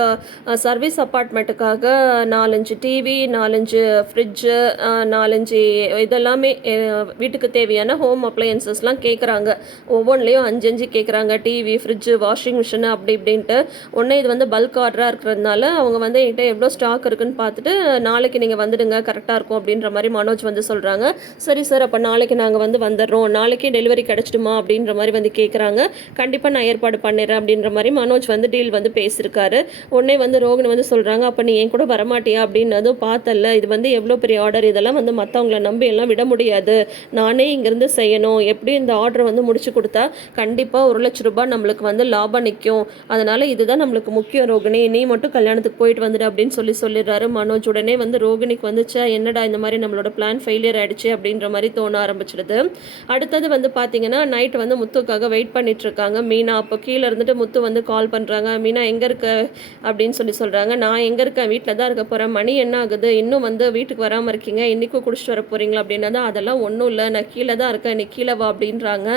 சர்வீஸ் அப்பார்ட்மெண்ட்டுக்காக 4, 5 டிவி, 4, 5 ஃப்ரிட்ஜு, 4, 5 இதெல்லாமே வீட்டுக்கு தேவையான ஹோம் அப்ளையன்சஸ்லாம் கேட்குறாங்க. ஒவ்வொன்றிலையும் 5, 5 கேட்குறாங்க. டிவி, ஃப்ரிட்ஜு, வாஷிங் மிஷினு அப்படி இப்படின்ட்டு. உடனே இது வந்து பல்க் ஆர்டராக இருக்கிறதுனால அவங்க வந்து என்கிட்ட எவ்வளோ ஸ்டாக் இருக்குன்னு பார்த்துட்டு, நாளைக்கு நீங்கள் வந்துடுங்க கரெக்டாக இருக்கும் அப்படின்ற மாதிரி மனோஜ் வந்து சொல்கிறாங்க. சரி சார், அப்போ நாளைக்கு நாங்கள் வந்து வந்துடுறோம், நாளைக்கே டெலிவரி கிடச்சிட்டு அப்படின்ற மாதிரி வந்து கேட்குறாங்க. கண்டிப்பாக நான் ஏற்பாடு பண்ணிடுறேன் அப்படின்ற மாதிரி மனோஜ் வந்து டீல் வந்து பேசியிருக்காரு. உடனே வந்து ரோகிணி வந்து சொல்கிறாங்க, அப்போ நீ என் கூட வரமாட்டியா அப்படின்னதும், பார்த்தல இது வந்து எவ்வளோ பெரிய ஆர்டர், இதெல்லாம் வந்து மற்றவங்கள நம்பி எல்லாம் விட முடியாது, நானே இங்கேருந்து செய்யணும், எப்படி இந்த ஆர்டர் வந்து முடிச்சு கொடுத்தா கண்டிப்பாக 1,00,000 ரூபாய் நம்மளுக்கு வந்து லாபம் நிற்கும், அதனால் இதுதான் நம்மளுக்கு முக்கியம் ரோகிணி, நீ மட்டும் கல்யாணத்துக்கு போயிட்டு வந்துடு அப்படின்னு சொல்லிடுறாரு மனோஜ். உடனே வந்து ரோகிணிக்கு வந்துச்சா என்னடா இந்த மாதிரி நம்மளோட பிளான் ஃபெயிலியர் ஆகிடுச்சு அப்படின்ற மாதிரி தோண ஆரம்பிச்சிடுது. அடுத்தது வந்து பார்த்தீங்கன்னா, நைட் வந்து முத்துக்காக வெயிட் பண்ணிகிட்ருக்காங்க மீனா. அப்போ கீழே இருந்துட்டு முத்து வந்து கால் பண்ணுறாங்க. "மீனா எங்கே இருக்க?" அப்படின்னு சொல்கிறாங்க. "நான் எங்கே இருக்கேன், வீட்டில் தான் இருக்க போகிறேன். மணி என்ன ஆகுது, இன்னும் வந்து வீட்டுக்கு வராமல் இருக்கீங்க, இன்றைக்கும் குடிச்சிட்டு வர போகிறீங்களா?" அப்படின்னா தான், "அதெல்லாம் ஒன்றும் இல்லை, நான் கீழே தான் இருக்கேன், நீ கீழே வா" அப்படின்றாங்க.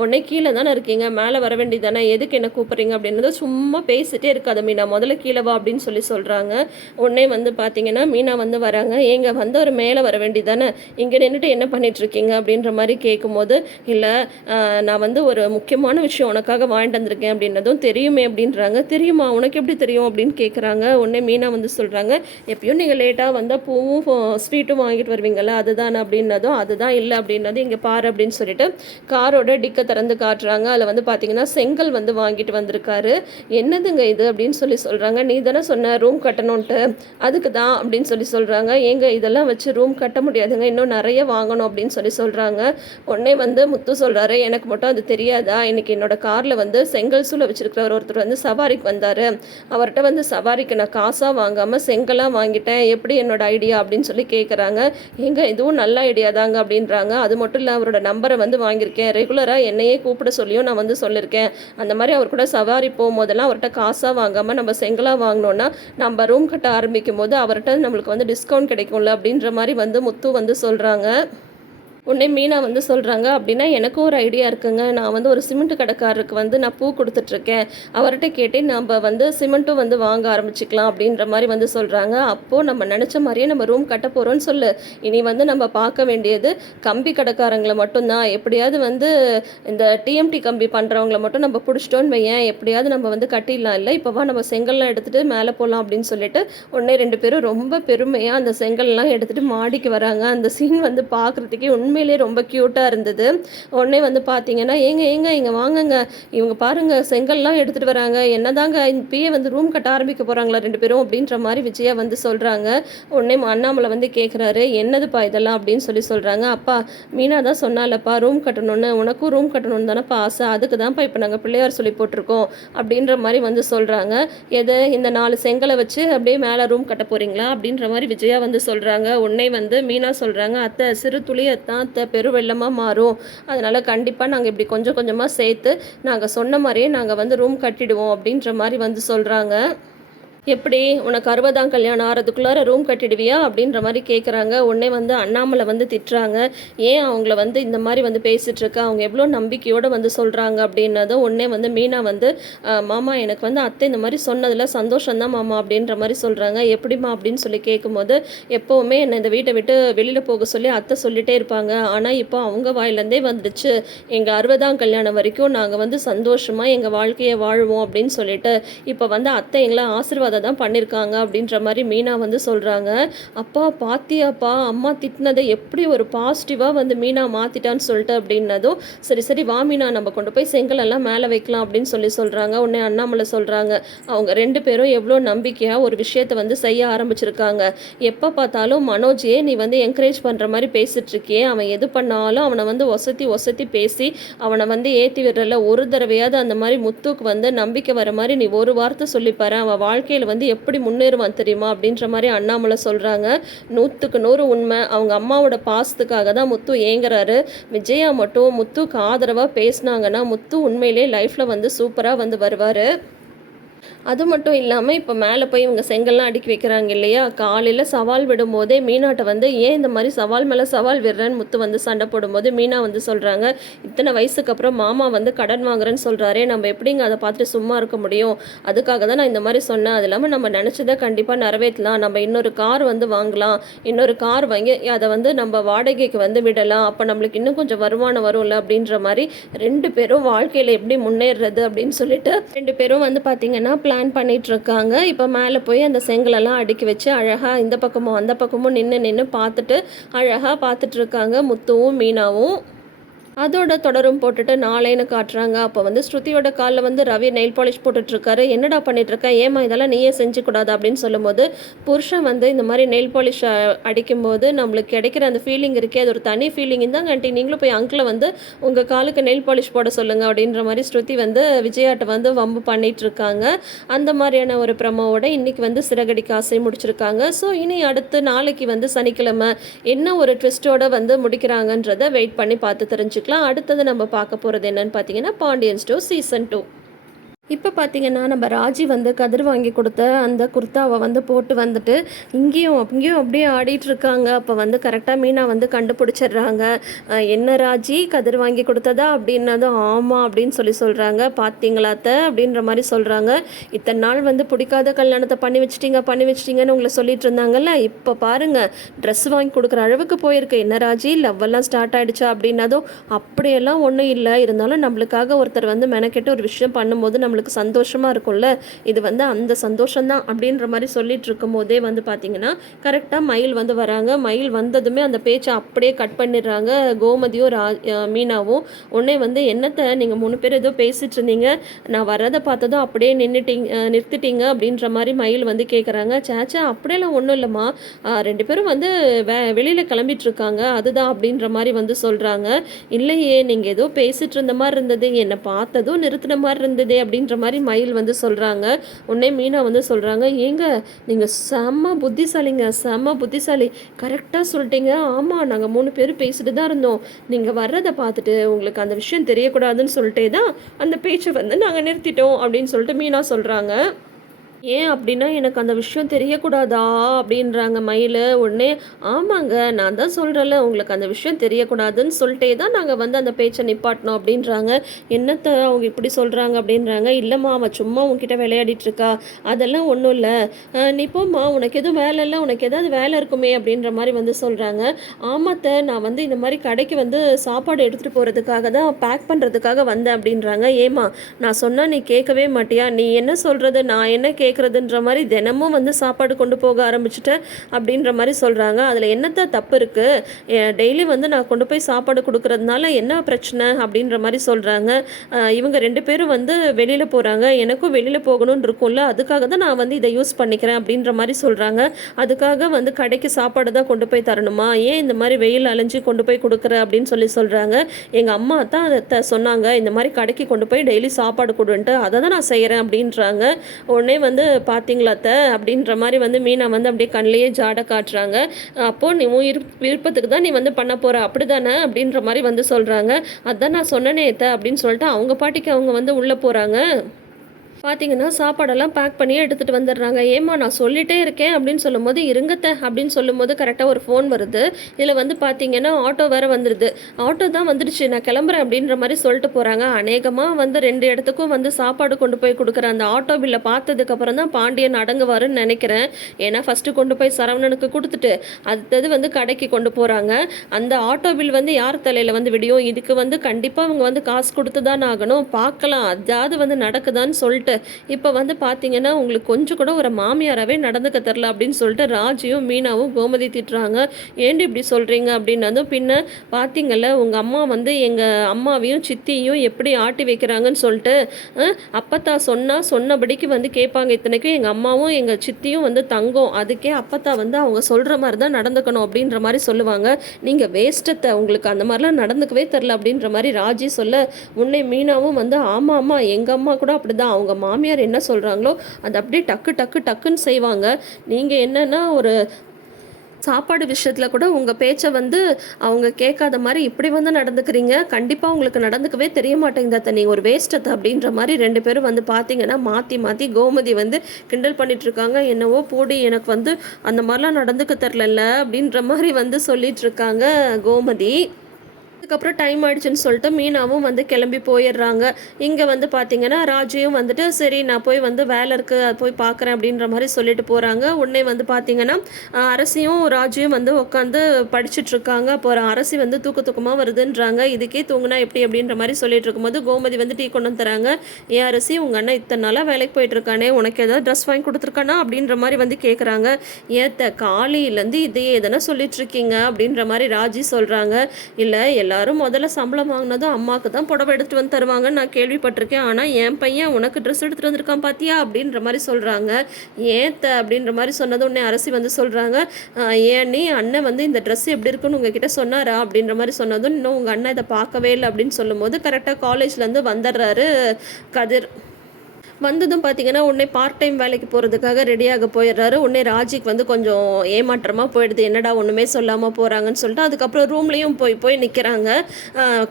"உடனே கீழே தானே இருக்கீங்க, மேலே வர வேண்டியது தானே, எதுக்கு என்ன கூப்பிட்றீங்க?" அப்படின்னது, "சும்மா பேசிட்டே இருக்காது மீனா, முதல்ல கீழே வா" அப்படின்னு சொல்கிறாங்க. உடனே வந்து பார்த்தீங்கன்னா மீனா வந்து வராங்க. "ஏங்க வந்து ஒரு மேலே வர வேண்டியது தானே, இங்கே நின்றுட்டு என்ன பண்ணிகிட்ருக்கீங்க?" அப்படின்ற மாதிரி கேட்கும்போது, "இல்லை நான் வந்து ஒரு முக்கியமான விஷயம் உனக்காக வாங்கிட்டு வந்திருக்கேன்" அப்படின்னதும், "தெரியுமே" அப்படின்றாங்க. "தெரியுமா, உனக்கு எப்படி தெரியும்?" அப்படின்னு கேட்குறாங்க. உடனே மீனா வந்து சொல்கிறாங்க, "எப்பயும் நீங்கள் லேட்டாக வந்தால் பூவும் ஸ்வீட்டும் வாங்கிட்டு வருவீங்கள்ல, அதுதானே?" அப்படின்னதும், "அதுதான் இல்லை" அப்படின்னது. "இங்கே பாரு" அப்படின்னு சொல்லிட்டு காரோட டிக்கை திறந்து காட்டுறாங்க. அதில் வந்து பார்த்தீங்கன்னா செங்கல் வந்து வாங்கிட்டு வந்திருக்காரு. "என்னதுங்க இது?" அப்படின்னு சொல்கிறாங்க. "நீ தானே சொன்ன ரூம் கட்டணுன்ட்டு, அதுக்கு தான்" அப்படின்னு சொல்கிறாங்க. "ஏங்க இதெல்லாம் வச்சு ரூம் கட்ட முடியாதுங்க, இன்னும் நிறைய வாங்கணும்" அப்படின்னு சொல்கிறாங்க. உடனே வந்து முத்து சொல்கிறாரு, "எனக்கு மட்டும் அது தெரியாதா, இன்றைக்கி என்னோட காரில் வந்து செங்கல் சூளை வச்சுருக்கிறவர் ஒருத்தர் வந்து சவாரிக்கு வந்தார், அவர்கிட்ட வந்து சவாரிக்கு நான் காசாக வாங்காமல் செங்கலாக வாங்கிட்டேன், எப்படி என்னோட ஐடியா?" அப்படின்னு கேட்குறாங்க. "ஏங்க இதுவும் நல்ல ஐடியா தாங்க" அப்படின்றாங்க. "அது மட்டும் இல்லை, அவரோட நம்பரை வந்து வாங்கியிருக்கேன், ரெகுலராக என்னையே கூப்பிட சொல்லியும் நான் வந்து சொல்லியிருக்கேன், அந்த மாதிரி அவர் கூட சவாரி போகும்போதெல்லாம் அவர்கிட்ட காசாக வாங்காமல் நம்ம செங்கலாக வாங்கினோன்னா நம்ம ரூம் கட்ட ஆரம்பிக்கும் போது அவர்கிட்ட நம்மளுக்கு வந்து டிஸ்கவுண்ட் கிடைக்கும்ல" அப்படின்ற மாதிரி வந்து முத்து வந்து சொல்கிறாங்க. உடனே மீனா வந்து சொல்கிறாங்க, "அப்படின்னா எனக்கும் ஒரு ஐடியா இருக்குங்க, நான் வந்து ஒரு சிமெண்ட் கடைக்காரருக்கு வந்து நான் பூ கொடுத்துட்ருக்கேன், அவர்கிட்ட கேட்டு நம்ம வந்து சிமெண்ட்டும் வந்து வாங்க ஆரம்பிச்சிக்கலாம்" அப்படின்ற மாதிரி வந்து சொல்கிறாங்க. "அப்போது நம்ம நினச்ச மாதிரியே நம்ம ரூம் கட்ட போகிறோன்னு சொல்லு, இனி வந்து நம்ம பார்க்க வேண்டியது கம்பி கடைக்காரங்களை மட்டும்தான், எப்படியாவது வந்து இந்த டிஎம்டி கம்பி பண்ணுறவங்கள மட்டும் நம்ம பிடிச்சிட்டோன்னு வையேன், எப்படியாவது நம்ம வந்து கட்டிடலாம், இல்லை இப்போ வா நம்ம செங்கல்லாம் எடுத்துகிட்டு மேலே போகலாம்" அப்படின்னு சொல்லிட்டு உடனே 2 பேரும் ரொம்ப பெருமையாக அந்த செங்கல்லாம் எடுத்துகிட்டு மாடிக்கு வராங்க. அந்த சீன் வந்து பார்க்குறதுக்கே உண்மையிலே ரொம்ப க்யூட்டாக இருந்தது. உடனே வந்து பார்த்தீங்கன்னா, "ஏங்க ஏங்க இங்கே வாங்குங்க, இவங்க பாருங்கள் செங்கல்லாம் எடுத்துகிட்டு வராங்க, என்னதாங்க இப்பயே வந்து ரூம் கட்ட ஆரம்பிக்க போகிறாங்களா 2 பேரும்?" அப்படின்ற மாதிரி விஜயா வந்து சொல்கிறாங்க. உடனே அண்ணாமலை வந்து கேட்குறாரு, "என்னதுப்பா இதெல்லாம்?" அப்படின்னு சொல்கிறாங்க. "அப்பா மீனா தான் சொன்னாலப்பா ரூம் கட்டணும்னு, உனக்கும் ரூம் கட்டணும்னு தானப்பா ஆசை, அதுக்கு தான்ப்பா இப்போ நாங்கள் பிள்ளையார் சொல்லி போட்டிருக்கோம்" அப்படின்ற மாதிரி வந்து சொல்கிறாங்க. "எது இந்த 4 செங்கலை வச்சு அப்படியே மேலே ரூம் கட்ட போகிறீங்களா?" அப்படின்ற மாதிரி விஜயா வந்து சொல்கிறாங்க. உடனே வந்து மீனா சொல்கிறாங்க, "அத்தை சிறு துளியத்தான் அத்தை பெருவெள்ளமாக மாறும், அதனால் கண்டிப்பாக நாங்கள் இப்படி கொஞ்சம் கொஞ்சமாக சேர்த்து நாங்கள் சொன்ன மாதிரியே நாங்கள் வந்து ரூம் கட்டிடுவோம்" அப்படின்ற மாதிரி வந்து சொல்கிறாங்க. எப்படி உனக்கு 60ஆம் கல்யாணம் ஆறதுக்குள்ளார ரூம் கட்டிடுவியா அப்படின்ற மாதிரி கேட்குறாங்க. உடனே வந்து அண்ணாமலை வந்து திட்டுறாங்க. ஏன் அவங்கள வந்து இந்த மாதிரி வந்து பேசிட்டு இருக்க, அவங்க எவ்வளோ நம்பிக்கையோடு வந்து சொல்கிறாங்க அப்படின்னதும் உடனே வந்து மீனா வந்து மாமா எனக்கு வந்து அத்தை இந்த மாதிரி சொன்னதில் சந்தோஷம்தான் மாமா அப்படின்ற மாதிரி சொல்கிறாங்க. எப்படிம்மா அப்படின்னு சொல்லி கேட்கும்போது, எப்போவுமே என்னை இந்த வீட்டை விட்டு வெளியில் போக சொல்லி அத்தை சொல்லிகிட்டே இருப்பாங்க. ஆனால் இப்போ அவங்க வாயிலேருந்தே வந்துடுச்சு, எங்கள் 60ஆம் கல்யாணம் வரைக்கும் நாங்கள் வந்து சந்தோஷமாக எங்கள் வாழ்க்கையை வாழ்வோம் அப்படின்னு சொல்லிட்டு இப்போ வந்து அத்தை எங்களை ஆசீர்வாதம் தான் பண்ணியிருக்காங்க அப்படின்ற மாதிரி மீனா வந்து சொல்கிறாங்க. அப்பா பாத்தியாப்பா அம்மா திட்டினதை எப்படி ஒரு பாசிட்டிவாக வந்து மீனா மாற்றிட்டான்னு சொல்லிட்டு அப்படின்னதும், சரி சரி வா மீனா நம்ம கொண்டு போய் செங்கலெல்லாம் மேலே வைக்கலாம் அப்படின்னு சொல்லி சொல்கிறாங்க. உடனே அண்ணாமலை சொல்கிறாங்க, அவங்க 2 பேரும் எவ்வளோ நம்பிக்கையாக ஒரு விஷயத்தை வந்து செய்ய ஆரம்பிச்சிருக்காங்க. எப்போ பார்த்தாலும் மனோஜே நீ வந்து என்கரேஜ் பண்ணுற மாதிரி பேசிகிட்டு இருக்கியே, அவன் எது பண்ணாலும் அவனை வந்து ஒசத்தி ஒசத்தி பேசி அவனை வந்து ஏற்றி விடுறல, ஒரு தடவையாவது அந்த மாதிரி முத்துக்கு வந்து நம்பிக்கை வர மாதிரி நீ ஒரு வார்த்தை சொல்லிப்பாரு, அவன் வாழ்க்கையில் வந்து எப்படி முன்னேறுவான் தெரியுமா அப்படின்ற மாதிரி அண்ணாமலை சொல்கிறாங்க. 100க்கு 100 உண்மை. அவங்க அம்மாவோட பாசத்துக்காக தான் முத்து ஏங்குறாரு. விஜயா மட்டும் முத்துக்கு ஆதரவாக பேசினாங்கன்னா முத்து உண்மையிலே லைஃப்பில் வந்து சூப்பராக வந்து வருவார். அது மட்டும் இல்லாமல் இப்போ மேலே போய் இவங்க செங்கல்லாம் அடுக்கி வைக்கிறாங்க இல்லையா, காலையில் சவால் விடும்போதே மீனாட்ட வந்து ஏன் இந்த மாதிரி சவால் மேலே சவால் விடுறேன்னு முத்து வந்து சண்டை போடும்போது மீனா வந்து சொல்கிறாங்க, இத்தனை வயசுக்கு அப்புறம் மாமா வந்து கடன் வாங்குறேன்னு சொல்கிறாரே, நம்ம எப்படிங்க அதை பார்த்துட்டு சும்மா இருக்க முடியும், அதுக்காக தான் நான் இந்த மாதிரி சொன்னேன். அது இல்லாமல் நம்ம நினச்சதை கண்டிப்பாக நிறைவேற்றலாம், நம்ம இன்னொரு கார் வந்து வாங்கலாம், இன்னொரு கார் வாங்கி அதை வந்து நம்ம வாடகைக்கு வந்து விடலாம், அப்போ நம்மளுக்கு இன்னும் கொஞ்சம் வருமானம் வரும்ல அப்படின்ற மாதிரி 2 பேரும் வாழ்க்கையில் எப்படி முன்னேறுறது அப்படின்னு சொல்லிட்டு 2 பேரும் வந்து பார்த்திங்கன்னா பிளான் பண்ணிகிட்ருக்காங்க. இப்போ மேலே போய் அந்த செங்கலெல்லாம் அடுக்கி வச்சு அழகாக இந்த பக்கமும் அந்த பக்கமும் நின்று பார்த்துட்டு அழகாக பார்த்துட்ருக்காங்க முத்துவும் மீனாவும். அதோட தொடரும் போட்டுட்டு நாளைன்னு காட்டுறாங்க. அப்போ வந்து ஸ்ருதியோட காலில் வந்து ரவி நெயில் பாலிஷ் போட்டுட்ருக்காரு. என்னடா பண்ணிகிட்ருக்க, ஏமா இதெல்லாம் நீயே செஞ்சுக்கூடாது அப்படின்னு சொல்லும்போது, புருஷன் வந்து இந்த மாதிரி நெயில் பாலிஷ் அடிக்கும்போது நம்மளுக்கு கிடைக்கிற அந்த ஃபீலிங் இருக்கே, அது ஒரு தனி ஃபீலிங். இந்தாங்க ஆண்டி நீங்களும் போய் அங்கிளை வந்து உங்கள் காலுக்கு நெயில் பாலிஷ் போட சொல்லுங்கள் அப்படின்ற மாதிரி ஸ்ருதி வந்து விஜயாட்ட வந்து வம்பு பண்ணிகிட்ருக்காங்க. அந்த மாதிரியான ஒரு ப்ரமோவோட இன்றைக்கி வந்து சிறகடிக்க ஆசை முடிச்சிருக்காங்க. ஸோ இனி அடுத்து நாளைக்கு வந்து சனிக்கிழமை என்ன ஒரு ட்விஸ்ட்டோட வந்து முடிக்கிறாங்கன்றதை வெயிட் பண்ணி பார்த்து தெரிஞ்சுக்கலாம். அடுத்தது நம்ம பார்க்க போகிறது என்னன்னு பார்த்தீங்கன்னா, பாண்டியன் ஸ்டோர் சீசன் 2. இப்போ பார்த்தீங்கன்னா நம்ம ராஜி வந்து கதிர் வாங்கி கொடுத்த அந்த குர்தாவை வந்து போட்டு வந்துட்டு இங்கேயும் அங்கேயும் அப்படியே ஆடிட்டுருக்காங்க. அப்போ வந்து கரெக்டாக மீனா வந்து கண்டுபிடிச்சிடுறாங்க. என்ன ராஜி கதிர் வாங்கி கொடுத்ததா அப்படின்னதும் ஆமாம் அப்படின்னு சொல்கிறாங்க. பார்த்தீங்களாத்த அப்படின்ற மாதிரி சொல்கிறாங்க. இத்தனை நாள் வந்து பிடிக்காத கல்யாணத்தை பண்ணி வச்சிட்டிங்கன்னு உங்களை சொல்லிட்டு இருந்தாங்கல்ல, இப்போ பாருங்கள் ட்ரெஸ் வாங்கி கொடுக்குற அளவுக்கு போயிருக்கு. என்ன ராஜி லவ்வெல்லாம் ஸ்டார்ட் ஆகிடுச்சா அப்படின்னதும் அப்படியெல்லாம் ஒன்றும் இல்லை, இருந்தாலும் நம்மளுக்காக ஒருத்தர் வந்து மெனக்கெட்டு ஒரு விஷயம் பண்ணும்போது நம்மளுக்கு சந்தோஷமாக இருக்கும்ல, இது வந்து அந்த சந்தோஷம்தான் அப்படின்ற மாதிரி சொல்லிட்டு இருக்கும் போதே வந்து பார்த்தீங்கன்னா கரெக்டாக மயில் வந்து வராங்க. மயில் வந்ததுமே அந்த பேச்சை அப்படியே கட் பண்ணிடுறாங்க கோமதியும் மீனாவும். உடனே வந்து என்னத்தை நீங்கள் 3 பேர் ஏதோ பேசிட்டு இருந்தீங்க, நான் வர்றதை பார்த்ததும் அப்படியே நிறுத்திட்டீங்க அப்படின்ற மாதிரி மயில் வந்து கேட்குறாங்க. சேச்சா அப்படியெல்லாம் ஒன்றும் இல்லைம்மா, 2 பேரும் வந்து வெளியில் கிளம்பிட்டு இருக்காங்க அதுதான் அப்படின்ற மாதிரி வந்து சொல்கிறாங்க. இல்லையே நீங்கள் ஏதோ பேசிட்டு இருந்த மாதிரி இருந்தது, என்னை பார்த்ததும் நிறுத்தின மாதிரி இருந்ததே அப்படின்ற மாதிரி மயில் வந்து சொல்கிறாங்க. உடனே மீனா வந்து சொல்கிறாங்க, ஏங்க நீங்கள் செம்ம புத்திசாலி, கரெக்டாக சொல்லிட்டீங்க. ஆமாம் நாங்கள் 3 பேரும் பேசிட்டு தான் இருந்தோம், நீங்கள் வர்றதை பார்த்துட்டு உங்களுக்கு அந்த விஷயம் தெரியக்கூடாதுன்னு சொல்லிட்டே தான் அந்த பேச்சை வந்து நாங்கள் நிறுத்திட்டோம் அப்படின்னு சொல்லிட்டு மீனா சொல்கிறாங்க. ஏன் அப்படின்னா எனக்கு அந்த விஷயம் தெரியக்கூடாதா அப்படின்றாங்க மயில். உடனே ஆமாங்க நான் தான் சொல்கிறேன்ல உங்களுக்கு அந்த விஷயம் தெரியக்கூடாதுன்னு சொல்லிட்டே தான் நாங்கள் வந்து அந்த பேச்சை நிப்பாட்டினோம் அப்படின்றாங்க. என்னத்தை அவங்க இப்படி சொல்கிறாங்க அப்படின்றாங்க. இல்லைம்மா அவன் சும்மா உங்ககிட்ட விளையாடிட்டுருக்கா, அதெல்லாம் ஒன்றும் இல்லை, நீ போம்மா உனக்கு எதுவும் வேலை இல்லை, உனக்கு ஏதாவது வேலை இருக்குமே அப்படின்ற மாதிரி வந்து சொல்கிறாங்க. ஆமாத்த நான் வந்து இந்த மாதிரி கடைக்கு வந்து சாப்பாடு எடுத்துகிட்டு போகிறதுக்காக தான் பேக் பண்ணுறதுக்காக வந்தேன் அப்படின்றாங்க. ஏம்மா நான் சொன்னால் நீ கேட்கவே மாட்டியா, நீ என்ன சொல்கிறது நான் என்ன கேட்குறதுன்ற மாதிரி தினமும் வந்து சாப்பாடு கொண்டு போக ஆரம்பிச்சுட்டேன் அப்படின்ற மாதிரி சொல்கிறாங்க. அதில் என்னத்த தப்பு இருக்குது, டெய்லி வந்து நான் கொண்டு போய் சாப்பாடு கொடுக்குறதுனால என்ன பிரச்சனை அப்படின்ற மாதிரி சொல்கிறாங்க. இவங்க 2 பேரும் வந்து வெளியில் போகிறாங்க, எனக்கும் வெளியில் போகணும்னு இருக்கும்ல, அதுக்காக தான் நான் வந்து இதை யூஸ் பண்ணிக்கிறேன் அப்படின்ற மாதிரி சொல்கிறாங்க. அதுக்காக வந்து கடைக்கு சாப்பாடு தான் கொண்டு போய் தரணுமா, ஏன் இந்த மாதிரி வெயில் அலைஞ்சு கொண்டு போய் கொடுக்குற அப்படின்னு சொல்கிறாங்க. எங்கள் அம்மா தான் அதை சொன்னாங்க, இந்த மாதிரி கடைக்கு கொண்டு போய் டெய்லி சாப்பாடு கொடுன்ட்டு, அதை தான் நான் செய்கிறேன் அப்படின்றாங்க. உடனே வந்து பார்த்தீங்களாத்த அப்படின்ற மாதிரி வந்து மீனா வந்து அப்படியே கண்ணிலேயே ஜாட காட்டுறாங்க. அப்போது நீ விருப்பத்துக்கு தான் நீ வந்து பண்ண போகிற அப்படி தானே அப்படின்ற மாதிரி வந்து சொல்கிறாங்க. அதான் நான் சொன்னனே அப்படின்னு சொல்லிட்டு அவங்க பாட்டிக்கு அவங்க வந்து உள்ளே போகிறாங்க. பார்த்தீங்கன்னா, சாப்பாடெல்லாம் பேக் பண்ணி எடுத்துட்டு வந்துடுறாங்க. "ஏம்மா நான் சொல்லிட்டே இருக்கேன்" அப்படின்னு சொல்லும்போது, "இருங்கத்த" அப்படின்னு சொல்லும்போது கரெக்ட்டா ஒரு ஃபோன் வருது. இதில வந்து பார்த்தீங்கன்னா, ஆட்டோ வேற வந்துருது. "ஆட்டோ தான் வந்துடுச்சு, நான் கிளம்புறேன்" அப்படின்ற மாரி சொல்லிட்டு போறாங்க. அநேகமா வந்து 2 இடத்துக்கும் வந்து சாப்பாடு கொண்டு போய் குடுக்குற அந்த ஆட்டோ பில்ல பார்த்ததுக்கப்புறம் தான் பாண்டியன் அடங்குவாருன்னு நெனைக்கிறேன். ஏன்னா, ஃபர்ஸ்ட்டு கொண்டு போய் சரவணனுக்கு குடுத்துட்டு, அடுத்தது வந்து கடைக்கு கொண்டு போறாங்க. அந்த ஆட்டோ பில் வந்து யார் தலையில வந்து விடியும்? இதுக்கு வந்து கண்டிப்பா அவங்க வந்து காசு குடுத்து தான ஆகணும். பார்க்கலாம், அதாவது வந்து நடக்குதான்னு சொல்லிட்டு இப்ப வந்து பார்த்தீங்கன்னா, உங்களுக்கு கொஞ்சம் கூட ஒரு மாமியாராவே நடந்துக்க தெர்ல அப்படின்னு சொல்லிட்டு ராஜியும், மீனாவும் கோமதி திட்டுறாங்க. "ஏன்டி இப்படி சொல்றீங்க?" அப்படின்னதும், "பின்ன பார்த்தீங்கல்ல உங்க அம்மா வந்து எங்க அம்மாவையும், சித்தியையும் எப்படி ஆட்டி வைக்கிறாங்கன்னு சொல்லிட்டு, அ அப்பத்தா சொன்னா சொன்னபடிக்கு வந்து கேட்பாங்க. இத்தனைக்கும் எங்க அம்மாவும், எங்க சித்தியும் வந்து தங்கம். அதுக்கே அப்பத்தா வந்து அவங்க சொல்ற மாரி தான் நடந்துக்கணும்." அப்படின்ற மாரி சொல்லுவாங்க. "நீங்க வேஸ்ட் அத்த, உங்களுக்கு அந்த மாரிலாம் நடந்துக்கவே தெர்ல." அப்படின்ற மாரி ராஜி சொல்ல, உடனே மீனாவும் வந்து, "ஆமா, ஆமா எங்க அம்மா கூட அப்படிதான். அவங்க மாமியார் என்ன சொல்கிறாங்களோ அது அப்படியே டக்கு டக்கு டக்குன்னு செய்வாங்க. நீங்கள் என்னன்னா ஒரு சாப்பாடு விஷயத்தில் கூட உங்கள் பேச்சை வந்து அவங்க கேட்காத மாதிரி இப்படி வந்து நடந்துக்கிறீங்க. கண்டிப்பாக உங்களுக்கு நடந்துக்கவே தெரிய மாட்டேங்குது அத்தை, நீங்கள் ஒரு வேஸ்ட் அத்தை" அப்படின்ற மாதிரி 2 பேரும் வந்து பார்த்தீங்கன்னா மாற்றி மாற்றி கோமதி வந்து கிண்டல் பண்ணிட்டு இருக்காங்க. "என்னவோ போடி, எனக்கு வந்து அந்த மாதிரிலாம் நடந்துக்க தெரிலல்ல" அப்படின்ற மாதிரி வந்து சொல்லிட்டு இருக்காங்க கோமதி. அதுக்கப்புறம் டைம் ஆயிடுச்சுன்னு சொல்லிட்டு மீனாவும் வந்து கிளம்பி போயிடுறாங்க. இங்கே வந்து பார்த்தீங்கன்னா, ராஜியும் வந்துட்டு, "சரி நான் போய் வந்து வேலை இருக்கு, அது போய் பார்க்குறேன்" அப்படின்ற மாரி சொல்லிட்டு போறாங்க. உடனே வந்து பார்த்தீங்கன்னா, அரசியும் ராஜியும் வந்து உட்காந்து படிச்சுட்ருக்காங்க. அப்போ ஒரு அரசி வந்து தூக்க தூக்கமா வருதுன்றாங்க. "இதுக்கே தூங்குனா எப்படி?" அப்படின்ற மாரி சொல்லிட்டு இருக்கும்போது, கோமதி வந்து டீ கொண்டு வந்து தராங்க. "ஏன் அரசி, உங்க அண்ணன் இத்தன நாளா வேலைக்கு போயிட்டுருக்கானே, உனக்கு ஏதாவது ட்ரெஸ் வாங்கி குடுத்துருக்கானா?" அப்படின்ற மாரி வந்து கேட்குறாங்க. "ஏத்த காலையிலேருந்து இதையே தானே சொல்லிட்டுருக்கீங்க" அப்படின்ற மாரி ராஜி சொல்றாங்க. "இல்ல, எல்லாரும் முதல்ல சம்பளம் வாங்கினதும் அம்மாவுக்கு தான் புடவை எடுத்துட்டு வந்து தருவாங்கன்னு நான் கேள்விப்பட்டிருக்கேன். ஆனால் என் பையன் உனக்கு ட்ரெஸ் எடுத்துட்டு வந்திருக்கான் பார்த்தியா?" அப்படின்ற மாதிரி சொல்கிறாங்க. "ஏத்த" அப்படின்ற மாதிரி சொன்னது உடனே அரசி வந்து சொல்கிறாங்க, "ஏன் நீ அண்ணன் வந்து இந்த ட்ரெஸ் எப்படி இருக்குன்னு உங்ககிட்ட சொன்னாரா?" அப்படின்ற மாதிரி சொன்னதும், "இன்னும் உங்கள் அண்ணன் இதை பார்க்கவே இல்லை" அப்படின்னு சொல்லும்போது கரெக்டாக காலேஜ்லேருந்து வந்துடுறாரு கதிர். வந்ததும் பார்த்தீங்கன்னா, உடனே பார்ட் டைம் வேலைக்கு போகிறதுக்காக ரெடியாக போயிடுறாரு. உடனே ராஜிக்கு வந்து கொஞ்சம் ஏமாற்றமா போயிடுது. என்னடா ஒன்றுமே சொல்லாமல் போகிறாங்கன்னு சொல்லிட்டு, அதுக்கப்புறம் ரூம்லேயும் போய் போய் நிற்கிறாங்க.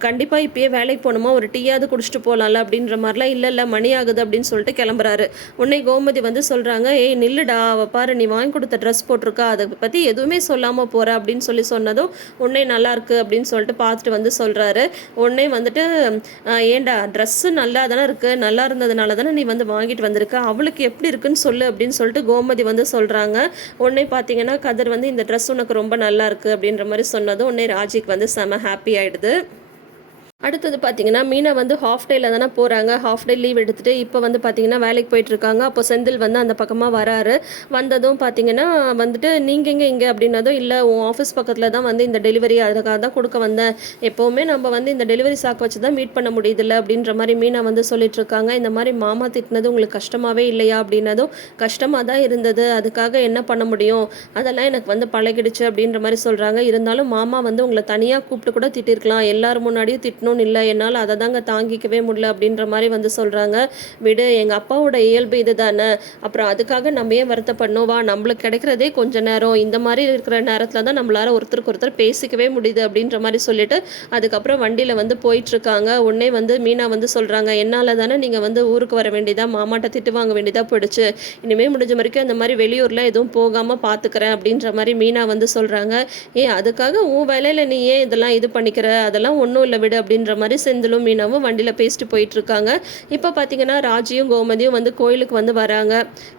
கண்டிப்பாக இப்பயே வேலைக்கு போகணுமா, ஒரு டீயாவது குடிச்சிட்டு போகலாம்ல அப்படின்ற மாதிரிலாம், "இல்லை இல்லை மணி ஆகுது" அப்படின்னு சொல்லிட்டு கிளம்புறாரு. உடனே கோமதி வந்து சொல்கிறாங்க, "ஏய் நில்லுடா, அவள் பாரு நீ வாங்கி கொடுத்த ட்ரெஸ் போட்டிருக்கா, அதை பற்றி எதுவுமே சொல்லாமல் போகிற" அப்படின்னு சொன்னதும், உடனே நல்லாயிருக்கு அப்படின்னு சொல்லிட்டு பார்த்துட்டு வந்து சொல்கிறாரு. உடனே வந்துட்டு, "ஏன்டா ட்ரெஸ்ஸு நல்லா தானே இருக்குது, நல்லா இருந்ததுனால தானே நீ வந்து வாங்கிட்டு வந்திருக்க, அவளுக்கு எப்படி இருக்குன்னு சொல்லு" அப்படின்னு சொல்லிட்டு கோமதி வந்து சொல்றாங்க. உடனே பார்த்தீங்கன்னா, கதிர் வந்து, "இந்த ட்ரெஸ் உனக்கு ரொம்ப நல்லா இருக்கு" அப்படின்ற மாதிரி சொன்னதும் உடனே ராஜிக்கு வந்து செம ஹாப்பி ஆயிடுது. அடுத்தது பார்த்தீங்கன்னா, மீனா வந்து ஹாஃப் டேல தானே போறாங்க. ஹாஃப் டே லீவ் எடுத்துட்டு இப்போ வந்து பார்த்தீங்கன்னா, வேலைக்கு போயிட்டுருக்காங்க. அப்போ செந்தில் வந்து அந்த பக்கமா வராரு. வந்ததும் பார்த்தீங்கன்னா வந்துட்டு, "நீங்க எங்க இங்க?" அப்படின்னதும், "இல்ல உன் ஆஃபீஸ் பக்கத்துல தான் வந்து இந்த டெலிவரி, அதுக்காக தான் குடுக்க வந்தேன். எப்பவுமே நம்ம வந்து இந்த டெலிவரி சாக்கு வச்சு தான் மீட் பண்ண முடியுதுல்ல" அப்படின்ற மாரி மீனா வந்து சொல்லிட்டுருக்காங்க. இந்த மாரி மாமா திட்டினது உங்களுக்கு கஷ்டமாவே இல்லையா? அப்படின்னதும், "கஷ்டமா தான் இருந்தது. அதுக்காக என்ன பண்ண முடியும்? அதெல்லாம் எனக்கு வந்து பழகிடுச்சு" அப்படின்ற மாரி சொல்றாங்க. இருந்தாலும் மாமா வந்து உங்கள தனியா கூப்பிட்டு கூட திட்டியிருக்கலாம். எல்லார் முன்னாடியும் திட்டணும்னு இல்ல. என்னால அத தாங்க தாங்கிக்கவே முடியல அப்படின்ற மாரி வந்து சொல்றாங்க. "விடு, எங்க அப்பாவோட இயல்பு இதுதானே. அப்புறம் அதுக்காக நம்ம ஏன் வருத்தப்படணும்? வா, நம்மளுக்கு கிடைக்கிறதே கொஞ்ச நேரம். இந்த மாரி இருக்கிற நேரத்துல தான் நம்மளால ஒருத்தருக்கு ஒருத்தர் பேசிக்கவே முடியுது" அப்படின்ற மாரி சொல்லிட்டு, அதுக்கப்புறம் வண்டியில வந்து போயிட்டுருக்காங்க. உடனே வந்து மீனா வந்து சொல்றாங்க, "என்னால தானே நீங்க வந்து ஊருக்கு வர வேண்டியதா, மாமாட்ட திட்டு வாங்க வேண்டியதா போயிடுச்சு. இனிமே முடிஞ்ச வரைக்கும் அந்த மாரி வெளியூர்ல எதுவும் போகாம பார்த்துக்கிறேன்" அப்படின்ற மாரி மீனா வந்து சொல்றாங்க. "ஏய், அதுக்காக உன் வேலையில நீ ஏன் இதெல்லாம் இது பண்ணிக்கிற? அதெல்லாம் ஒண்ணும் இல்ல விடு" அப்படின்ற மாரி செந்திலும் மீனாவும் வண்டியில பேசிட்டு போயிட்டுருக்காங்க. இப்போ பார்த்தீங்கன்னா, ராஜியும் கோமதியும் வந்து கோயிலுக்கு வந்து வராங்க.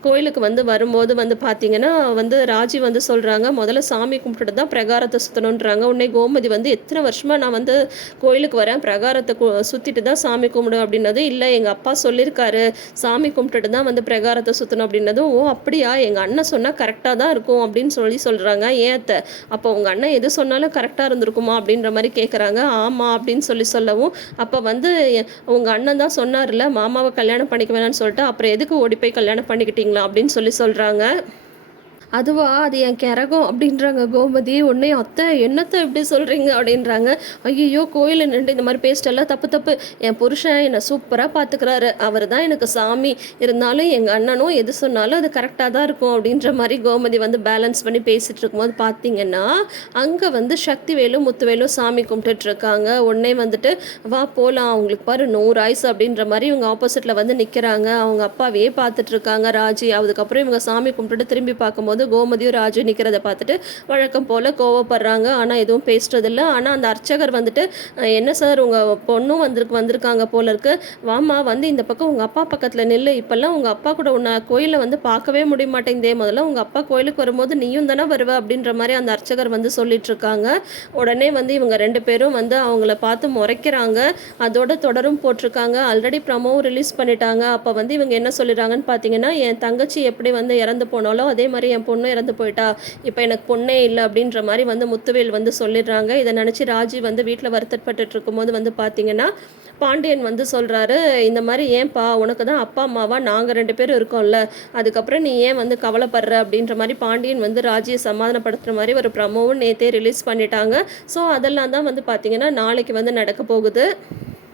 கோயிலுக்கு வந்து வரும்போது வந்து பார்த்தீங்கன்னா, வந்து ராஜி வந்து சொல்றாங்க, "முதல்ல சாமி கும்பிட்டுட்டு தான் பிரகாரத்த சுத்தணுன்றாங்க." உடனே கோமதி வந்து, "எத்தனை வருஷமா நான் வந்து கோயிலுக்கு வரேன், பிரகாரத்த சுத்திட்டு தான் சாமி கும்பிடுவேன்" அப்படின்னதும், "இல்ல எங்க அப்பா சொல்லியிருக்காரு, சாமி கும்பிட்டுட்டு தான் வந்து பிரகாரத்த சுத்தணும்" அப்படின்னதும், "ஓ அப்படியா? எங்க அண்ணன் சொன்னா கரெக்ட்டா தான் இருக்கும்" அப்படின்னு சொல்றாங்க. "ஏன் அத்த? அப்போ உங்க அண்ணன் எது சொன்னாலும் கரெக்ட்டா இருந்திருக்குமா?" அப்படின்ற மாரி கேட்குறாங்க. "ஆமா" அப்படின்னு சொல்லவும், அப்போ வந்து, "உங்க அண்ணன் தான் சொன்னார்ல, மாமாவ கல்யாணம் பண்ணிக்க வேணாம்னு சொல்லிட்டு, அப்புறம் எதுக்கு ஓடி போய் கல்யாணம் பண்ணிக்கிட்டீங்களா?" அப்படின்னு சொல்றாங்க. அதுவா அது என் கரகம் அப்படின்றாங்க கோமதி. உடனே அத்தை என்னத்தை இப்படி சொல்கிறீங்க அப்படின்றாங்க. ஐயோ கோயிலில் நின்று இந்த மாதிரி பேசிட்டெல்லாம் தப்பு தப்பு. என் புருஷன் என்னை சூப்பராக பார்த்துக்கிறாரு, அவர் தான் எனக்கு சாமி. இருந்தாலும் எங்கள் அண்ணனும் எது சொன்னாலும் அது கரெக்டாக தான் இருக்கும் அப்படின்ற மாதிரி கோமதி வந்து பேலன்ஸ் பண்ணி பேசிகிட்டு இருக்கும்போது பார்த்தீங்கன்னா அங்கே வந்து சக்திவேலும் முத்துவேலும் சாமி கும்பிட்டுட்ருக்காங்க. உடனே வந்துட்டு வா போகலாம், அவங்களுக்கு பாரு 100 ஆயுசு அப்படின்ற மாதிரி இவங்க ஆப்போசிட்டில் வந்து நிற்கிறாங்க. அவங்க அப்பாவே பார்த்துட்ருக்காங்க ராஜி. அதுக்கப்புறம் இவங்க சாமி கும்பிட்டுட்டு திரும்பி பார்க்கும்போது கோமதியும் ராஜு நிற்கிறத பார்த்துட்டு வழக்கம் போல் கோவப்படுறாங்க. ஆனால் எதுவும் பேசுறதில்ல. ஆனால் அந்த அர்ச்சகர் வந்துட்டு என்ன சார் உங்கள் பொண்ணும் வந்திருக்காங்க போல இருக்கு, வாமா வந்து இந்த பக்கம் உங்கள் அப்பா பக்கத்தில் நில்லு. இப்போல்லாம் உங்கள் அப்பா கூட உன்னை கோயிலில் வந்து பார்க்கவே முடிய மாட்டேங்குதே, முதல்ல உங்கள் அப்பா கோயிலுக்கு வரும்போது நீயும் தானே வருவ அப்படின்ற மாதிரி அந்த அர்ச்சகர் வந்து சொல்லிட்டு இருக்காங்க. உடனே வந்து இவங்க 2 பேரும் வந்து அவங்கள பார்த்து முறைக்கிறாங்க. அதோட தொடரும் போட்டிருக்காங்க. ஆல்ரெடி ப்ரமோவும் ரிலீஸ் பண்ணிட்டாங்க. அப்போ வந்து இவங்க என்ன சொல்லிடுறாங்கன்னு பார்த்தீங்கன்னா, என் தங்கச்சி எப்படி வந்து இறந்து போனாலோ அதே மாதிரி என் பொண்ணு இறந்து போயிட்டா, இப்போ எனக்கு பொண்ணே இல்லை அப்படின்ற மாதிரி வந்து முத்துவேல் வந்து சொல்லிடுறாங்க. இதை நினச்சி ராஜி வந்து வீட்டில் வருத்தப்பட்டு இருக்கும்போது வந்து பார்த்தீங்கன்னா பாண்டியன் வந்து சொல்கிறாரு, இந்த மாதிரி ஏன்பா உனக்கு தான் அப்பா அம்மாவா நாங்கள் 2 பேரும் இருக்கோம்ல, அதுக்கப்புறம் நீ ஏன் வந்து கவலைப்படுற அப்படின்ற மாதிரி பாண்டியன் வந்து ராஜியை சமாதானப்படுத்துகிற மாதிரி ஒரு ப்ரமோவும் நேற்றே ரிலீஸ் பண்ணிட்டாங்க. ஸோ அதெல்லாம் தான் வந்து பார்த்திங்கன்னா நாளைக்கு வந்து நடக்க போகுது.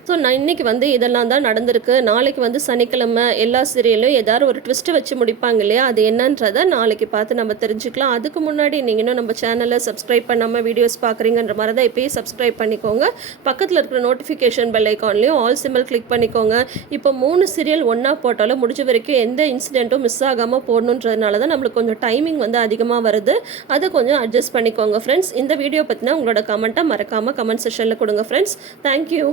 ஸோ நான் இன்றைக்கி வந்து இதெல்லாம் தான் நடந்திருக்கு. நாளைக்கு வந்து சனிக்கிழமை எல்லா சீரியலும் ஏதாவது ஒரு ட்விஸ்ட்டு வச்சு முடிப்பாங்க இல்லையா, அது என்னன்றதை நாளைக்கு பார்த்து நம்ம தெரிஞ்சுக்கலாம். அதுக்கு முன்னாடி நீங்கள் இன்னும் நம்ம சேனலை சப்ஸ்கிரைப் பண்ணாமல் வீடியோஸ் பார்க்குறீங்கன்ற மாதிரி தான் இப்போயே சப்ஸ்கிரைப் பண்ணிக்கோங்க. பக்கத்தில் இருக்கிற நோட்டிஃபிகேஷன் பெல் ஐக்கான்லேயும் ஆல் சிம்பிள் கிளிக் பண்ணிக்கோங்க. இப்போ 3 சீரியல் ஒன்றா போட்டாலும் முடிஞ்ச வரைக்கும் எந்த இன்சிடெண்ட்டும் மிஸ் ஆகாமல் போடணுன்றதுனால தான் நம்மளுக்கு கொஞ்சம் டைமிங் வந்து அதிகமாக வருது. அதை கொஞ்சம் அட்ஜஸ்ட் பண்ணிக்கோங்க ஃப்ரெண்ட்ஸ். இந்த வீடியோ பற்றினா உங்களோட கமெண்ட்டை மறக்காமல் கமெண்ட் செக்ஷனில் கொடுங்க ஃப்ரெண்ட்ஸ். தேங்க்யூ.